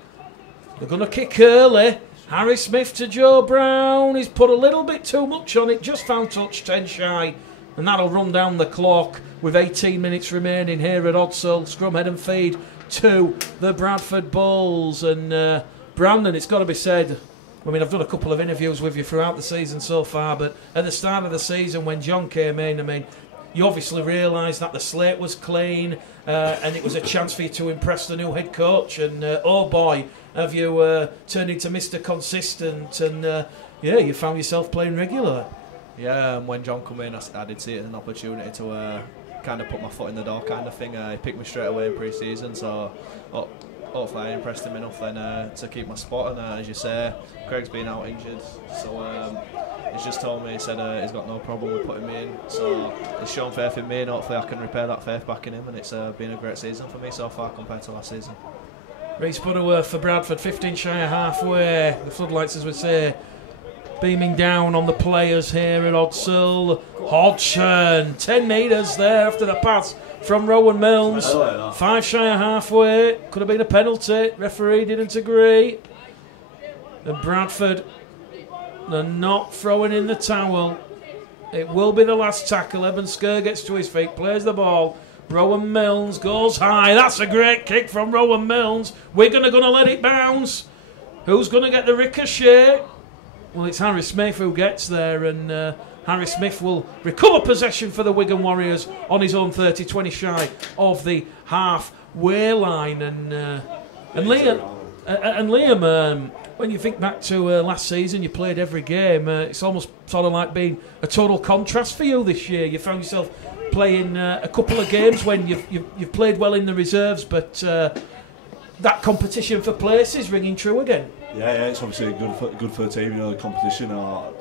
They're going to kick early. Harry Smith to Joe Brown. He's put a little bit too much on it. Just found touch 10 shy. And that'll run down the clock with 18 minutes remaining here at Odsal. Scrum, head and feed to the Bradford Bulls. And Brandon, it's got to be said, I mean, I've done a couple of interviews with you throughout the season so far, but at the start of the season when John came in, I mean, you obviously realised that the slate was clean and it was a chance for you to impress the new head coach. And oh boy, have you turned into Mr. Consistent, and yeah, you found yourself playing regular. Yeah, when John came in, I did see it as an opportunity to kind of put my foot in the door kind of thing. He picked me straight away in pre-season, so hopefully I impressed him enough then to keep my spot. And as you say, Craig's been out injured, so he's just told me, he said he's got no problem with putting me in, so he's shown faith in me, and hopefully I can repay that faith back in him. And it's been a great season for me so far compared to last season. Reece Butterworth for Bradford, 15 shy of halfway. The floodlights, as we say, beaming down on the players here at Odsal. Hodgson, 10 metres there after the pass from Rowan Milnes. 5 shy of halfway. Could have been a penalty. Referee didn't agree. And Bradford, they're not throwing in the towel. It will be the last tackle. Eben Skur gets to his feet, plays the ball. Rowan Milnes goes high. That's a great kick from Rowan Milnes. We're going to let it bounce. Who's going to get the ricochet? Well, it's Harry Smith who gets there, and Harry Smith will recover possession for the Wigan Warriors on his own 30, 20 shy of the halfway line. And Liam, when you think back to last season, you played every game. It's almost sort of like being a total contrast for you this year. You found yourself playing a couple of games when you've played well in the reserves, but that competition for places ringing true again. Yeah, it's obviously good for the team, you know, the competition.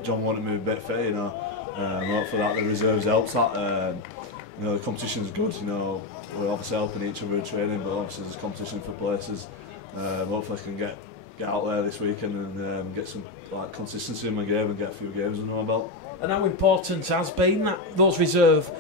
John wanted me a bit fit, you know. For that, the reserves helps that. You know, the competition's good, you know. We're obviously helping each other in training, but obviously there's competition for places. Hopefully I can get out there this weekend and get some consistency in my game and get a few games under my belt. And how important has been those reserve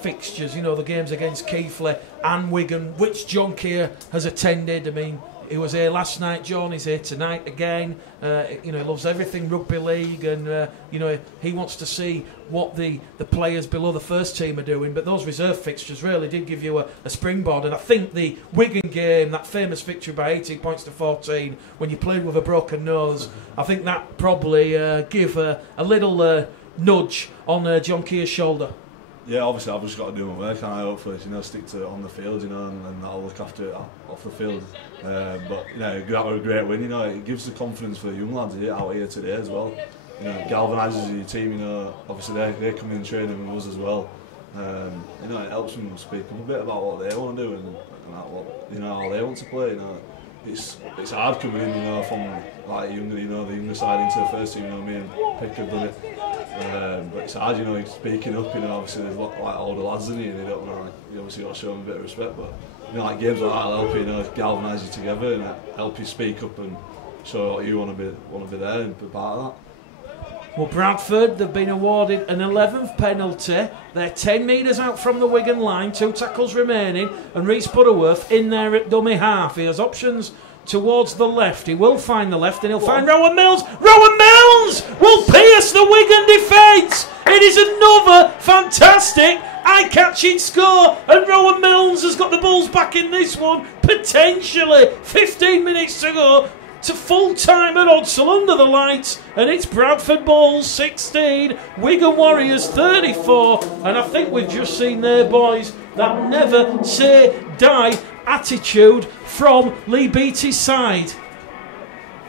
fixtures, you know, the games against Keighley and Wigan, which John Keir has attended. I mean, he was here last night, John, he's here tonight again. You know, he loves everything rugby league, and you know, he wants to see what the players below the first team are doing. But those reserve fixtures really did give you a springboard. And I think the Wigan game, that famous victory by 18 points to 14, when you played with a broken nose, I think that probably give a little nudge on John Keir's shoulder. Yeah, obviously I've just got to do my work, and I hopefully, you know, stick to it on the field, you know, and I'll look after it off the field. But you know, that was a great win. You know, it gives the confidence for the young lads out here today as well. You know, galvanises your team. You know, obviously they come in training with us as well. You know, it helps them speak up a bit about what they want to do, and and that, what, you know, how they want to play, you know. It's hard coming in, you know, from like younger, you know, the younger side into the first team, you know, me and Pick have done it. But it's hard, you know, speaking up, you know, obviously there's a lot like older lads in here and they don't know, you obviously got to show them a bit of respect, but you know, like games like that will help you, you know, galvanise you together and help you speak up and show what you want to be there and be part of that. Well, Bradford, they've been awarded an 11th penalty. They're 10 metres out from the Wigan line, 2 tackles remaining, and Rhys Butterworth in there at dummy half. He has options towards the left. He will find the left and he'll find Rowan Mills. Rowan Mills will pierce the Wigan defence. It is another fantastic eye-catching score, and Rowan Mills has got the Bulls back in this one, potentially. 15 minutes to go. To full time at Odsal under the lights, and it's Bradford Bulls 16, Wigan Warriors 34, and I think we've just seen there, boys, that never say die attitude from Lee Beattie's side.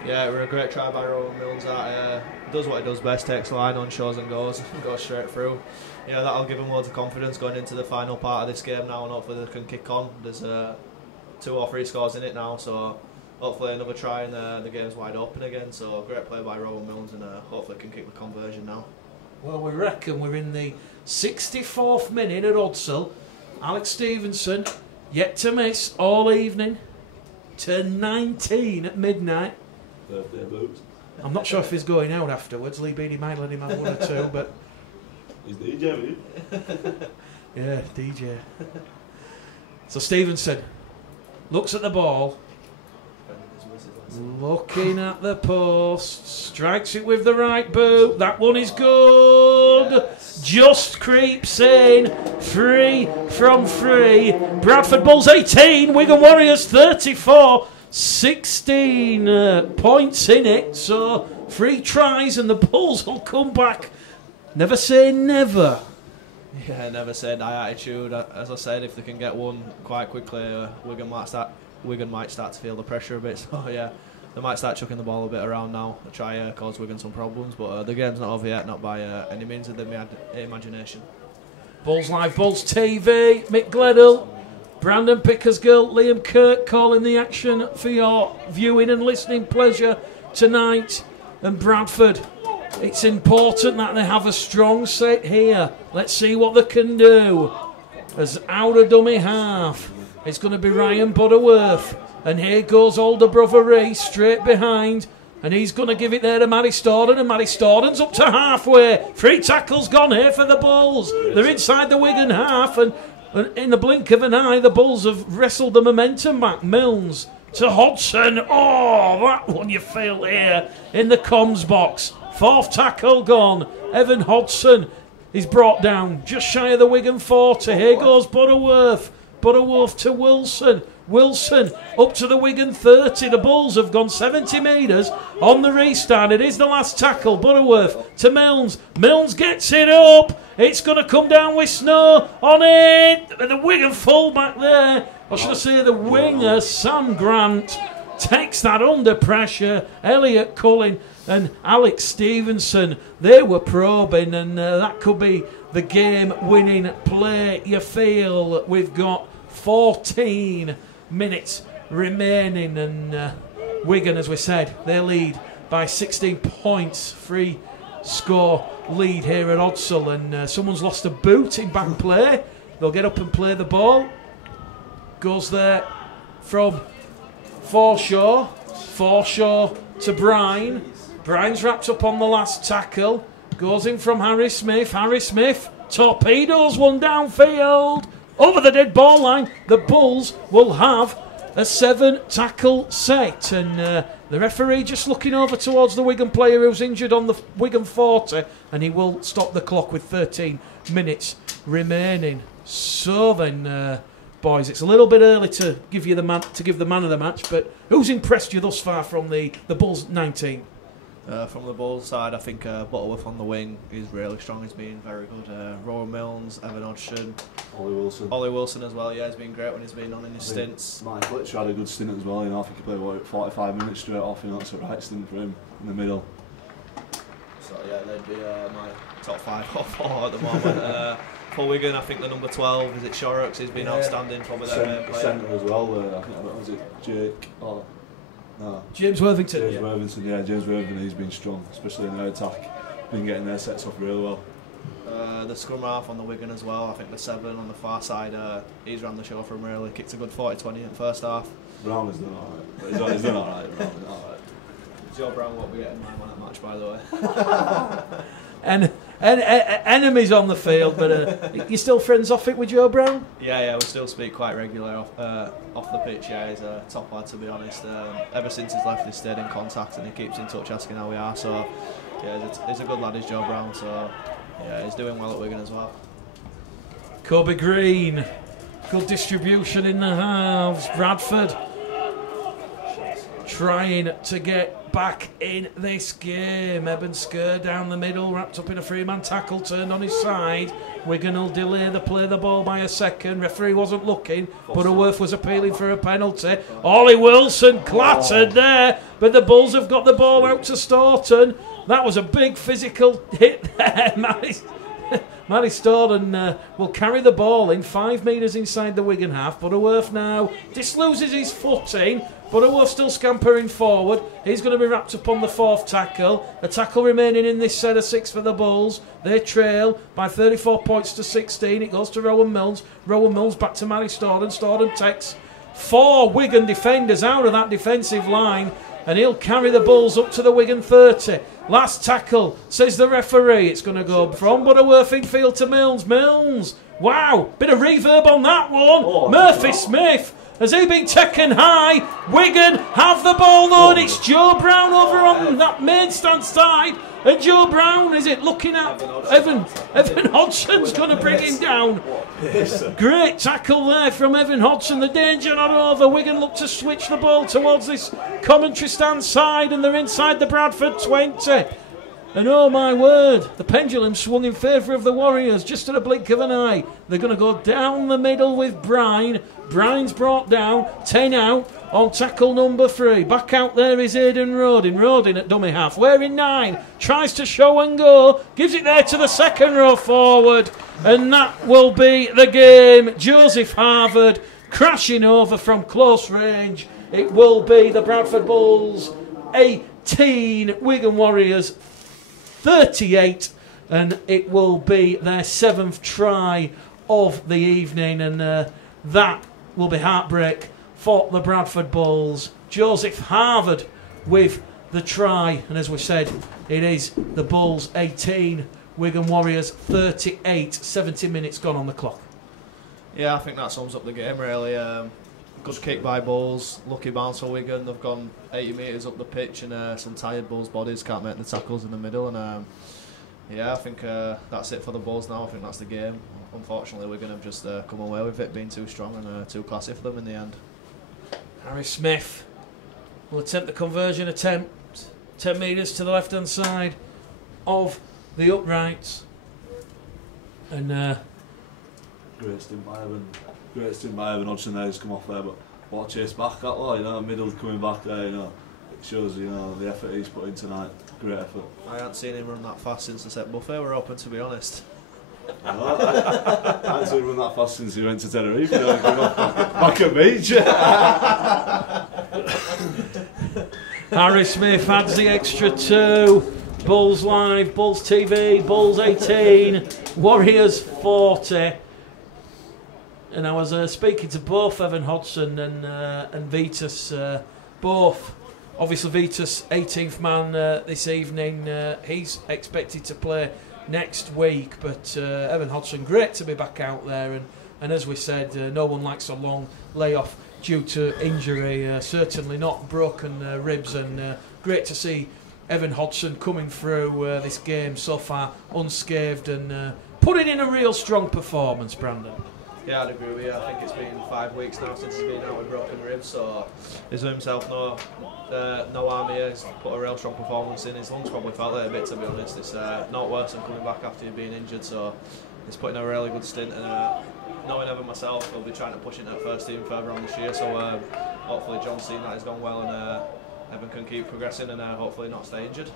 Yeah, it was a great try by Rowan Mills. That does what he does best, takes the line on, shows and goes straight through. Yeah, that'll give him loads of confidence going into the final part of this game now, and hopefully they can kick on. There's 2 or 3 scores in it now, so hopefully another try and the game's wide open again. So great play by Rowan Mills, and hopefully can kick the conversion now. Well, we reckon we're in the 64th minute at Odsal. Alex Stevenson yet to miss all evening. Turn 19 at midnight. Birthday boots. I'm not sure if he's going out afterwards. Lee Beattie might let him have 1 or 2, but He's DJ with you. yeah, DJ. So Stevenson looks at the ball. Looking at the post, strikes it with the right boot. That one is good. Yes. Just creeps in. 3 from 3. Bradford Bulls 18, Wigan Warriors 34. 16 points in it. So 3 tries and the Bulls will come back. Never say never. Yeah, never say die attitude. As I said, if they can get one quite quickly, Wigan might start to feel the pressure a bit. So yeah, they might start chucking the ball a bit around now to try cause Wigan some problems. But the game's not over yet, not by any means of the imagination. Bulls Live, Bulls TV, Mick Gledhill, Brandon Pickersgill, Liam Kirk calling the action for your viewing and listening pleasure tonight. And Bradford, it's important that they have a strong set here. Let's see what they can do. As out of dummy half, it's going to be Ryan Butterworth. And here goes older brother Rhys straight behind. And he's going to give it there to Matty Storden. And Matty Storden's up to halfway. 3 tackles gone here for the Bulls. They're inside the Wigan half. And in the blink of an eye, the Bulls have wrestled the momentum back. Milnes to Hodgson. Oh, that one you feel here in the comms box. 4th tackle gone. Evan Hodgson is brought down just shy of the Wigan 40. Here goes Butterworth. Butterworth to Wilson. Wilson up to the Wigan 30. The Bulls have gone 70 metres on the restart. It is the last tackle. Butterworth to Milnes. Milnes gets it up. It's going to come down with Snow on it. The Wigan fullback there. Or should I say the winger, Sam Grant, takes that under pressure. Elliot Cullen and Alex Stevenson, they were probing, and that could be the game-winning play. You feel we've got 14 minutes remaining, and Wigan, as we said, they lead by 16 points. 3-score lead here at Odsal, and someone's lost a boot in back play. They'll get up and play the ball. Goes there from Forshaw. Forshaw to Brine. Brine's wrapped up on the last tackle. Goes in from Harry Smith. Harry Smith torpedoes one downfield. Over the dead ball line. The Bulls will have a 7-tackle set. And the referee just looking over towards the Wigan player who's injured on the Wigan 40. And he will stop the clock with 13 minutes remaining. So then, boys, it's a little bit early to give the man of the match. But who's impressed you thus far from the Bulls 19? From the Bulls side, I think Butterworth on the wing is really strong. He's been very good. Rowan Milnes, Evan Hodgson, Ollie Wilson as well. Yeah, he's been great when he's been on in his stints. Mike Fletcher had a good stint as well. You know, I think he played 45 minutes straight off. You know, that's a right stint for him in the middle. So yeah, they'd be my top 5 or 4 at the moment. for Wigan, I think the number 12, is it Shorrocks, he's been outstanding, probably their main player. Centre as well, I think, was it Jake? Oh, no. James Worthington. James Worthington, he's been strong, especially in their attack. Been getting their sets off really well. The scrum half on the Wigan as well, I think the 7 on the far side, he's ran the show for him really, kicked a good 40-20 in the first half. Brown has done alright, he's done alright, Brown is alright. Joe Brown won't be getting my man at match, by the way. And enemies on the field, but you still friends off it with Joe Brown? Yeah, we still speak quite regularly off the pitch. Yeah, he's a top lad, to be honest. Ever since he's left, he's stayed in contact and he keeps in touch, asking how we are. So yeah, he's a good lad, is Joe Brown. So yeah, he's doing well at Wigan as well. Kobe Green, good distribution in the halves. Bradford trying to get back in this game. Eben Skur down the middle, wrapped up in a 3-man tackle, turned on his side. Wigan will delay the play the ball by a second. Referee wasn't looking. Butterworth was appealing for a penalty. Ollie Wilson clattered there, but the Bulls have got the ball out to Staunton. That was a big physical hit there. Matty Staunton will carry the ball in 5 metres inside the Wigan half. Butterworth now just loses his footing. Butterworth still scampering forward. He's going to be wrapped up on the 4th tackle. A tackle remaining in this set of 6 for the Bulls. They trail by 34 points to 16. It goes to Rowan Mills. Rowan Mills back to Matty Staunton. Staunton takes 4 Wigan defenders out of that defensive line, and he'll carry the Bulls up to the Wigan 30. Last tackle, says the referee. It's going to go from Butterworth infield to Mills. Mills, wow, bit of reverb on that one. Murphy Smith, has he been taken high? Wigan have the ball though, and it's Joe Brown over on that main stand side. And Joe Brown, is it looking at Evan Hodgson's going to bring him down. Great tackle there from Evan Hodgson. The danger not over. Wigan look to switch the ball towards this commentary stand side, and they're inside the Bradford 20. And oh my word, the pendulum swung in favour of the Warriors just at a blink of an eye. They're going to go down the middle with Brine. Brine's brought down, 10 out on tackle number 3. Back out there is Aidan Rodin. Rodin at dummy half, wearing 9. Tries to show and go, gives it there to the second row forward. And that will be the game. Joseph Harvard crashing over from close range. It will be the Bradford Bulls 18, Wigan Warriors 38, and it will be their 7th try of the evening, and that will be heartbreak for the Bradford Bulls. Joseph Harvard with the try, and as we said, it is the Bulls 18, Wigan Warriors 38, 70 minutes gone on the clock. Yeah, I think that sums up the game really. Good kick by Bulls, lucky bounce for Wigan. They've gone 80 metres up the pitch, and some tired Bulls bodies can't make the tackles in the middle. And yeah, I think that's it for the Bulls now. I think that's the game. Unfortunately, Wigan have just come away with it being too strong and too classy for them in the end. Harry Smith will attempt the conversion attempt. 10 metres to the left hand side of the uprights. And great stint by Evan Hodgson there, he's come off there, but what a chase back that way, middle coming back there, it shows the effort he's put in tonight. Great effort. I haven't seen him run that fast since the set buffet were open, to be honest. I haven't seen him run that fast since he went to Tenerife, back at beach. Harry Smith adds the extra 2. Bulls Live, Bulls TV, Bulls 18, Warriors 40. And I was speaking to both Evan Hodgson and Vitus, both. Obviously Vitus, 18th man this evening. He's expected to play next week, but Evan Hodgson, great to be back out there. And as we said, no one likes a long layoff due to injury. Certainly not broken ribs, and great to see Evan Hodgson coming through this game so far unscathed and putting in a real strong performance, Brandon. Yeah, I'd agree with you. I think it's been 5 weeks now since he's been out with broken ribs, so he's himself no harm here. He's put a real strong performance in. His lungs probably felt it a bit, to be honest. It's not worse than coming back after you've been injured, so he's putting a really good stint. And knowing Evan myself, he'll be trying to push into the first team further on this year, so hopefully John's seen that has gone well, and Evan can keep progressing and hopefully not stay injured.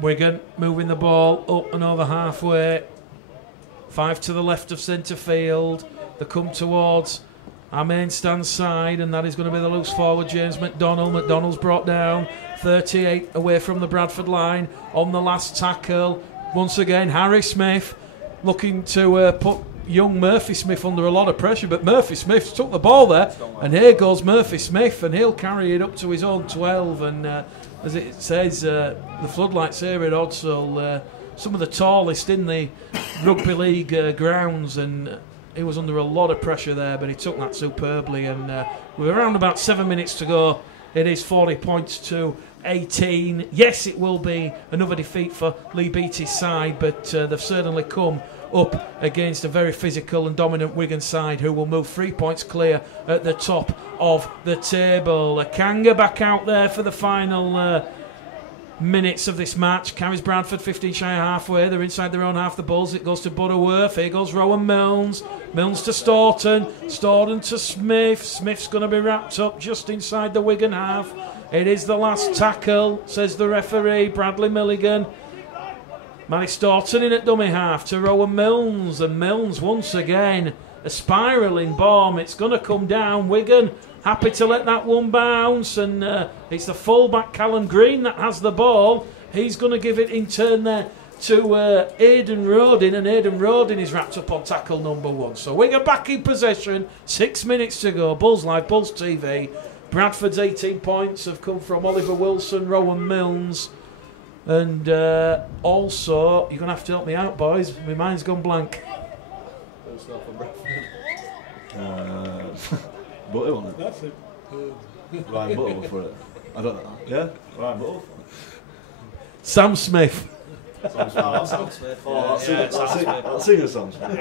Wigan moving the ball up and over halfway. 5 to the left of centre field. They come towards our main stand side, and that is going to be the loose forward, James McDonald. McDonald's brought down 38 away from the Bradford line on the last tackle. Once again, Harry Smith looking to put young Murphy Smith under a lot of pressure, but Murphy Smith took the ball there, and here goes Murphy Smith, and he'll carry it up to his own 12, and as it says, the floodlights here at Odsal, some of the tallest in the rugby league grounds, and he was under a lot of pressure there, but he took that superbly, and with around about 7 minutes to go, it is 40 points to 18. Yes, it will be another defeat for Lee Beattie's side, but they've certainly come up against a very physical and dominant Wigan side who will move 3 points clear at the top of the table. Kanga back out there for the final minutes of this match. Carries Bradford 15 shy of halfway. They're inside their own half, the Bulls. It goes to Butterworth. Here goes Rowan Milnes. Milnes to Staunton. Staunton to Smith. Smith's going to be wrapped up just inside the Wigan half. It is the last tackle, says the referee, Bradley Milligan. Matty Staunton in at dummy half to Rowan Milnes, and Milnes once again a spiralling bomb. It's going to come down. Wigan happy to let that one bounce, and it's the fullback Callum Green that has the ball. He's going to give it in turn there to Aidan Rodin, and Aidan Rodin is wrapped up on tackle number 1. So Wigan back in possession, 6 minutes to go. Bulls Live, Bulls TV. Bradford's 18 points have come from Oliver Wilson, Rowan Milnes, and also, you're going to have to help me out, boys. My mind's gone blank. Butter, wasn't it? That's it. Ryan Butterworth for it. I don't know. Yeah? Ryan Butterworth. Sam Smith. Sam Smith. Oh, that's singer Sam Smith.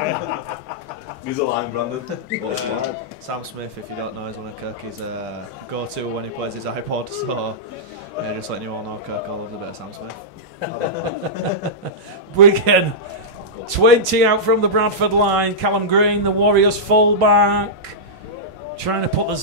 He's a line, Brandon. What's the line? Sam Smith, if you don't know, is one of Kirky's go-to when he plays his iPod. So, yeah, just letting you all know, Kirk, I love a bit of Sam Smith. Wigan 20 out from the Bradford line. Callum Green, the Warriors fullback, trying to put the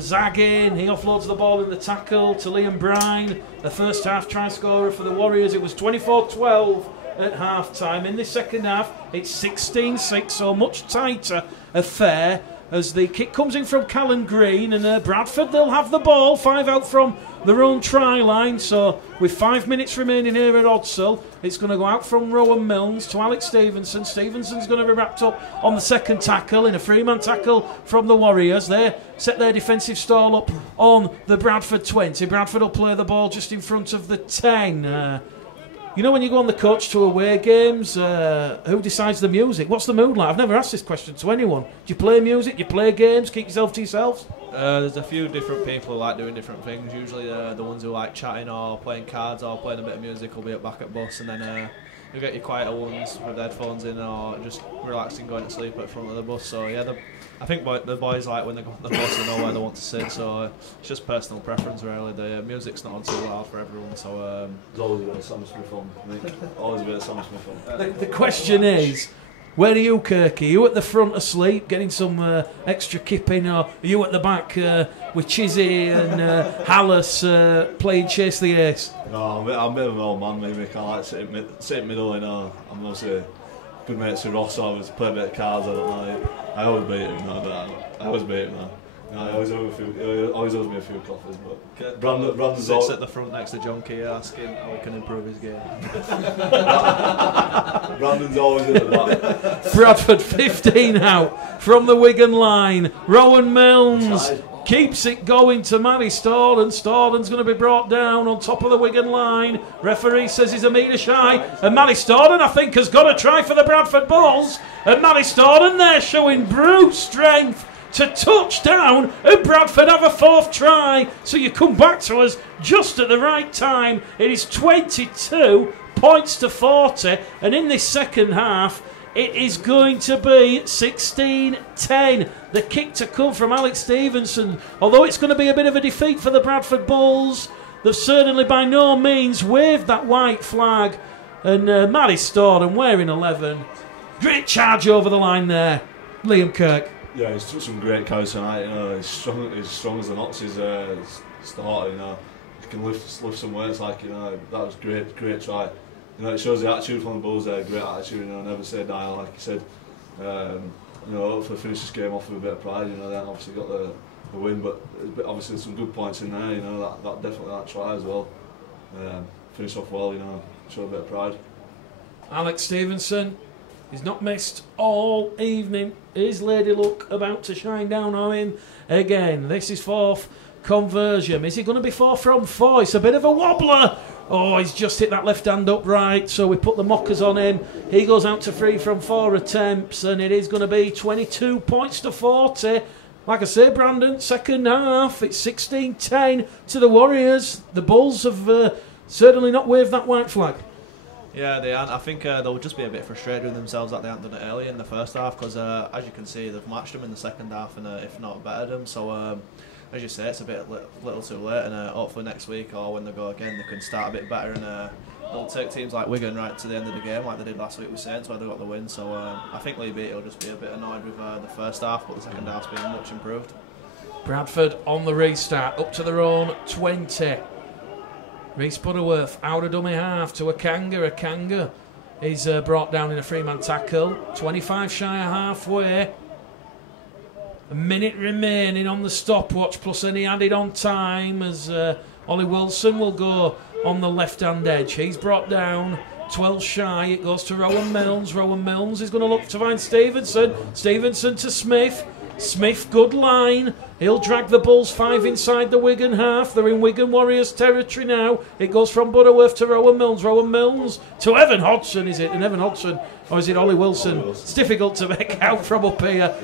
zag in. He offloads the ball in the tackle to Liam Brine, the first half try scorer for the Warriors. It was 24-12 at half time. In the second half, it's 16-6, so much tighter affair as the kick comes in from Callum Green, and Bradford, they'll have the ball, 5 out from their own try line. So with 5 minutes remaining here at Odsal, it's going to go out from Rowan Milnes to Alex Stevenson. Stevenson's going to be wrapped up on the second tackle in a three-man tackle from the Warriors. They set their defensive stall up on the Bradford 20. Bradford will play the ball just in front of the 10. You know when you go on the coach to away games, who decides the music? What's the mood like? I've never asked this question to anyone. Do you play music? Do you play games? Keep yourself to yourselves? There's a few different people who like doing different things. Usually the ones who like chatting or playing cards or playing a bit of music will be at back at bus, and then you get your quieter ones with headphones in or just relaxing, going to sleep at the front of the bus. So yeah, I think the boys like when they go on the bus, they know where they want to sit. So it's just personal preference really. The music's not on too loud for everyone. So there's always a bit of Sam Smith on, I think. Always a bit of Sam Smith on. The question is, where are you, Kirky? Are you at the front asleep, getting some extra kipping, or are you at the back with Chizzy and Hallis playing Chase the Ace? No, I'm a bit of an old man, maybe. I can't like sit in middle, you know. I'm obviously good mates with Ross, so I play a bit of cards, I don't know. I always beat him, I always beat him, he always owes me a few coffers, but Brandon's sits at the front next to John Key asking how he can improve his game. Brandon's always in the back. Bradford 15 out from the Wigan line. Rowan Milnes keeps it going to Matty Staunton. Staunton's going to be brought down on top of the Wigan line. Referee says he's a metre shy, and Matty Staunton, I think, has got a try for the Bradford Bulls. And Matty Staunton there showing brute strength to touchdown, and Bradford have a fourth try. So you come back to us just at the right time. It is 22 points to 40, and in this second half, it is going to be 16-10. The kick to come from Alex Stevenson. Although it's going to be a bit of a defeat for the Bradford Bulls, they've certainly by no means waved that white flag. And Matty Staunton wearing 11. Great charge over the line there, Liam Kirk. Yeah, he's took some great carries tonight. You know, he's strong as an ox. He's starter. You know, he can lift some weights. Like, you know, that was great try. You know, it shows the attitude from the Bulls there, great attitude, you know, never say die, like you said. You know, hopefully finish this game off with a bit of pride, you know, then obviously got the win, but obviously some good points in there, you know, that definitely that try as well. Finish off well, you know, show a bit of pride. Alex Stevenson, he's not missed all evening. Is Lady Luck about to shine down on him again? This is fourth conversion. Is he going to be 4 from 4? It's a bit of a wobbler. Oh, he's just hit that left hand upright, so we put the mockers on him. He goes out to 3 from 4 attempts, and it is going to be 22 points to 40. Like I say, Brandon, second half, it's 16-10 to the Warriors. The Bulls have certainly not waved that white flag. Yeah, they aren't. I think they'll just be a bit frustrated with themselves that they haven't done it early in the first half, because as you can see, they've matched them in the second half and if not bettered them. So as you say, it's a bit little too late, and hopefully next week or when they go again, they can start a bit better, and they'll take teams like Wigan right to the end of the game, like they did last week with Saints, where they got the win. So I think Lee Beattie will just be a bit annoyed with the first half, but the second half's been much improved. Bradford on the restart, up to their own 20. Reece Butterworth out of dummy half to Akanga. Akanga is brought down in a 3-man tackle. 25 shy of halfway. A minute remaining on the stopwatch, plus any added on time, as Ollie Wilson will go on the left-hand edge. He's brought down 12 shy. It goes to Rowan Milnes. Rowan Milnes is going to look to find Stevenson. Stevenson to Smith. Smith, good line. He'll drag the Bulls 5 inside the Wigan half. They're in Wigan Warriors territory now. It goes from Butterworth to Rowan Milnes. Rowan Milnes to Evan Hodgson, is it? And Evan Hodgson, or is it Ollie Wilson? It's difficult to make out from up here.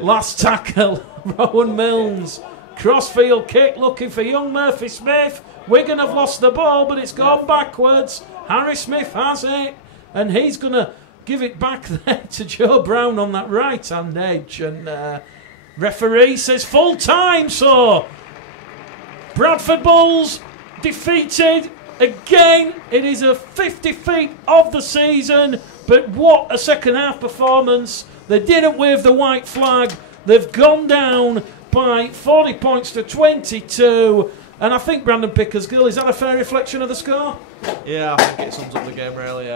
Last tackle, Rowan Milnes. Crossfield kick looking for young Murphy Smith. Wigan have lost the ball, but it's gone backwards. Harry Smith has it, and he's going to give it back there to Joe Brown on that right-hand edge. And referee says full time, so Bradford Bulls defeated again. It is a 50 feet of the season, but what a second half performance. They didn't wave the white flag. They've gone down by 40 points to 22. And I think Brandon Pickersgill, is that a fair reflection of the score? Yeah, I think it sums up the game really.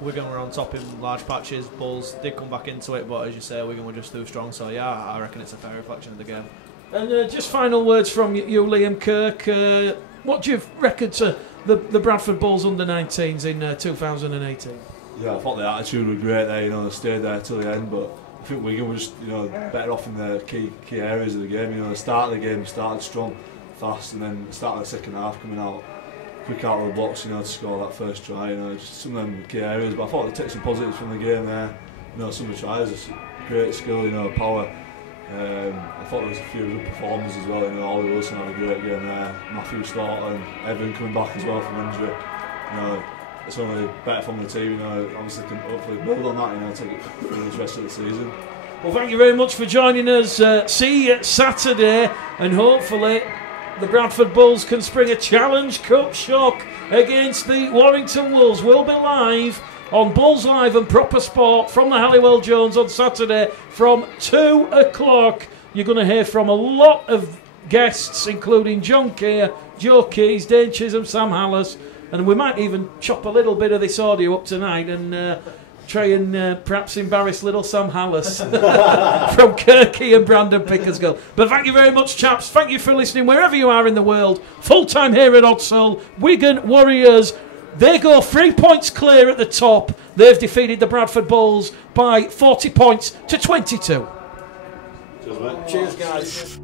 Wigan were on top in large patches. Bulls did come back into it, but as you say, Wigan were just too strong. So yeah, I reckon it's a fair reflection of the game. And just final words from you, Liam Kirk. What do you reckon to the Bradford Bulls under-19s in 2018? Yeah, I thought the attitude was great there. You know, they stayed there till the end, but I think Wigan was, you know, better off in the key areas of the game. You know, the start of the game started strong, fast, and then the start of the second half coming out quick out of the box, you know, to score that first try. You know, just some of them key areas. But I thought they took some positives from the game there. You know, some of the tries, great skill, you know, power. I thought there was a few good performances as well. You know, Ollie Wilson had a great game there. Matthew Staunton, Evan coming back as well from injury. You know, it's only better from the team. You know, obviously can hopefully build on that. You know, take it through the rest of the season. Well, thank you very much for joining us. See you Saturday, and hopefully the Bradford Bulls can spring a Challenge Cup shock against the Warrington Wolves. We'll be live on Bulls Live and Proper Sport from the Halliwell Jones on Saturday from 2 o'clock. You're going to hear from a lot of guests, including John Keir, Joe Keys, Dane Chisholm, Sam Hallis, and we might even chop a little bit of this audio up tonight and try and perhaps embarrass little Sam Hallis from Kirky and Brandon Pickersgill. But thank you very much, chaps. Thank you for listening wherever you are in the world. Full time here at Odsal. Wigan Warriors, they go 3 points clear at the top. They've defeated the Bradford Bulls by 40 points to 22. Cheers, mate. Cheers, guys.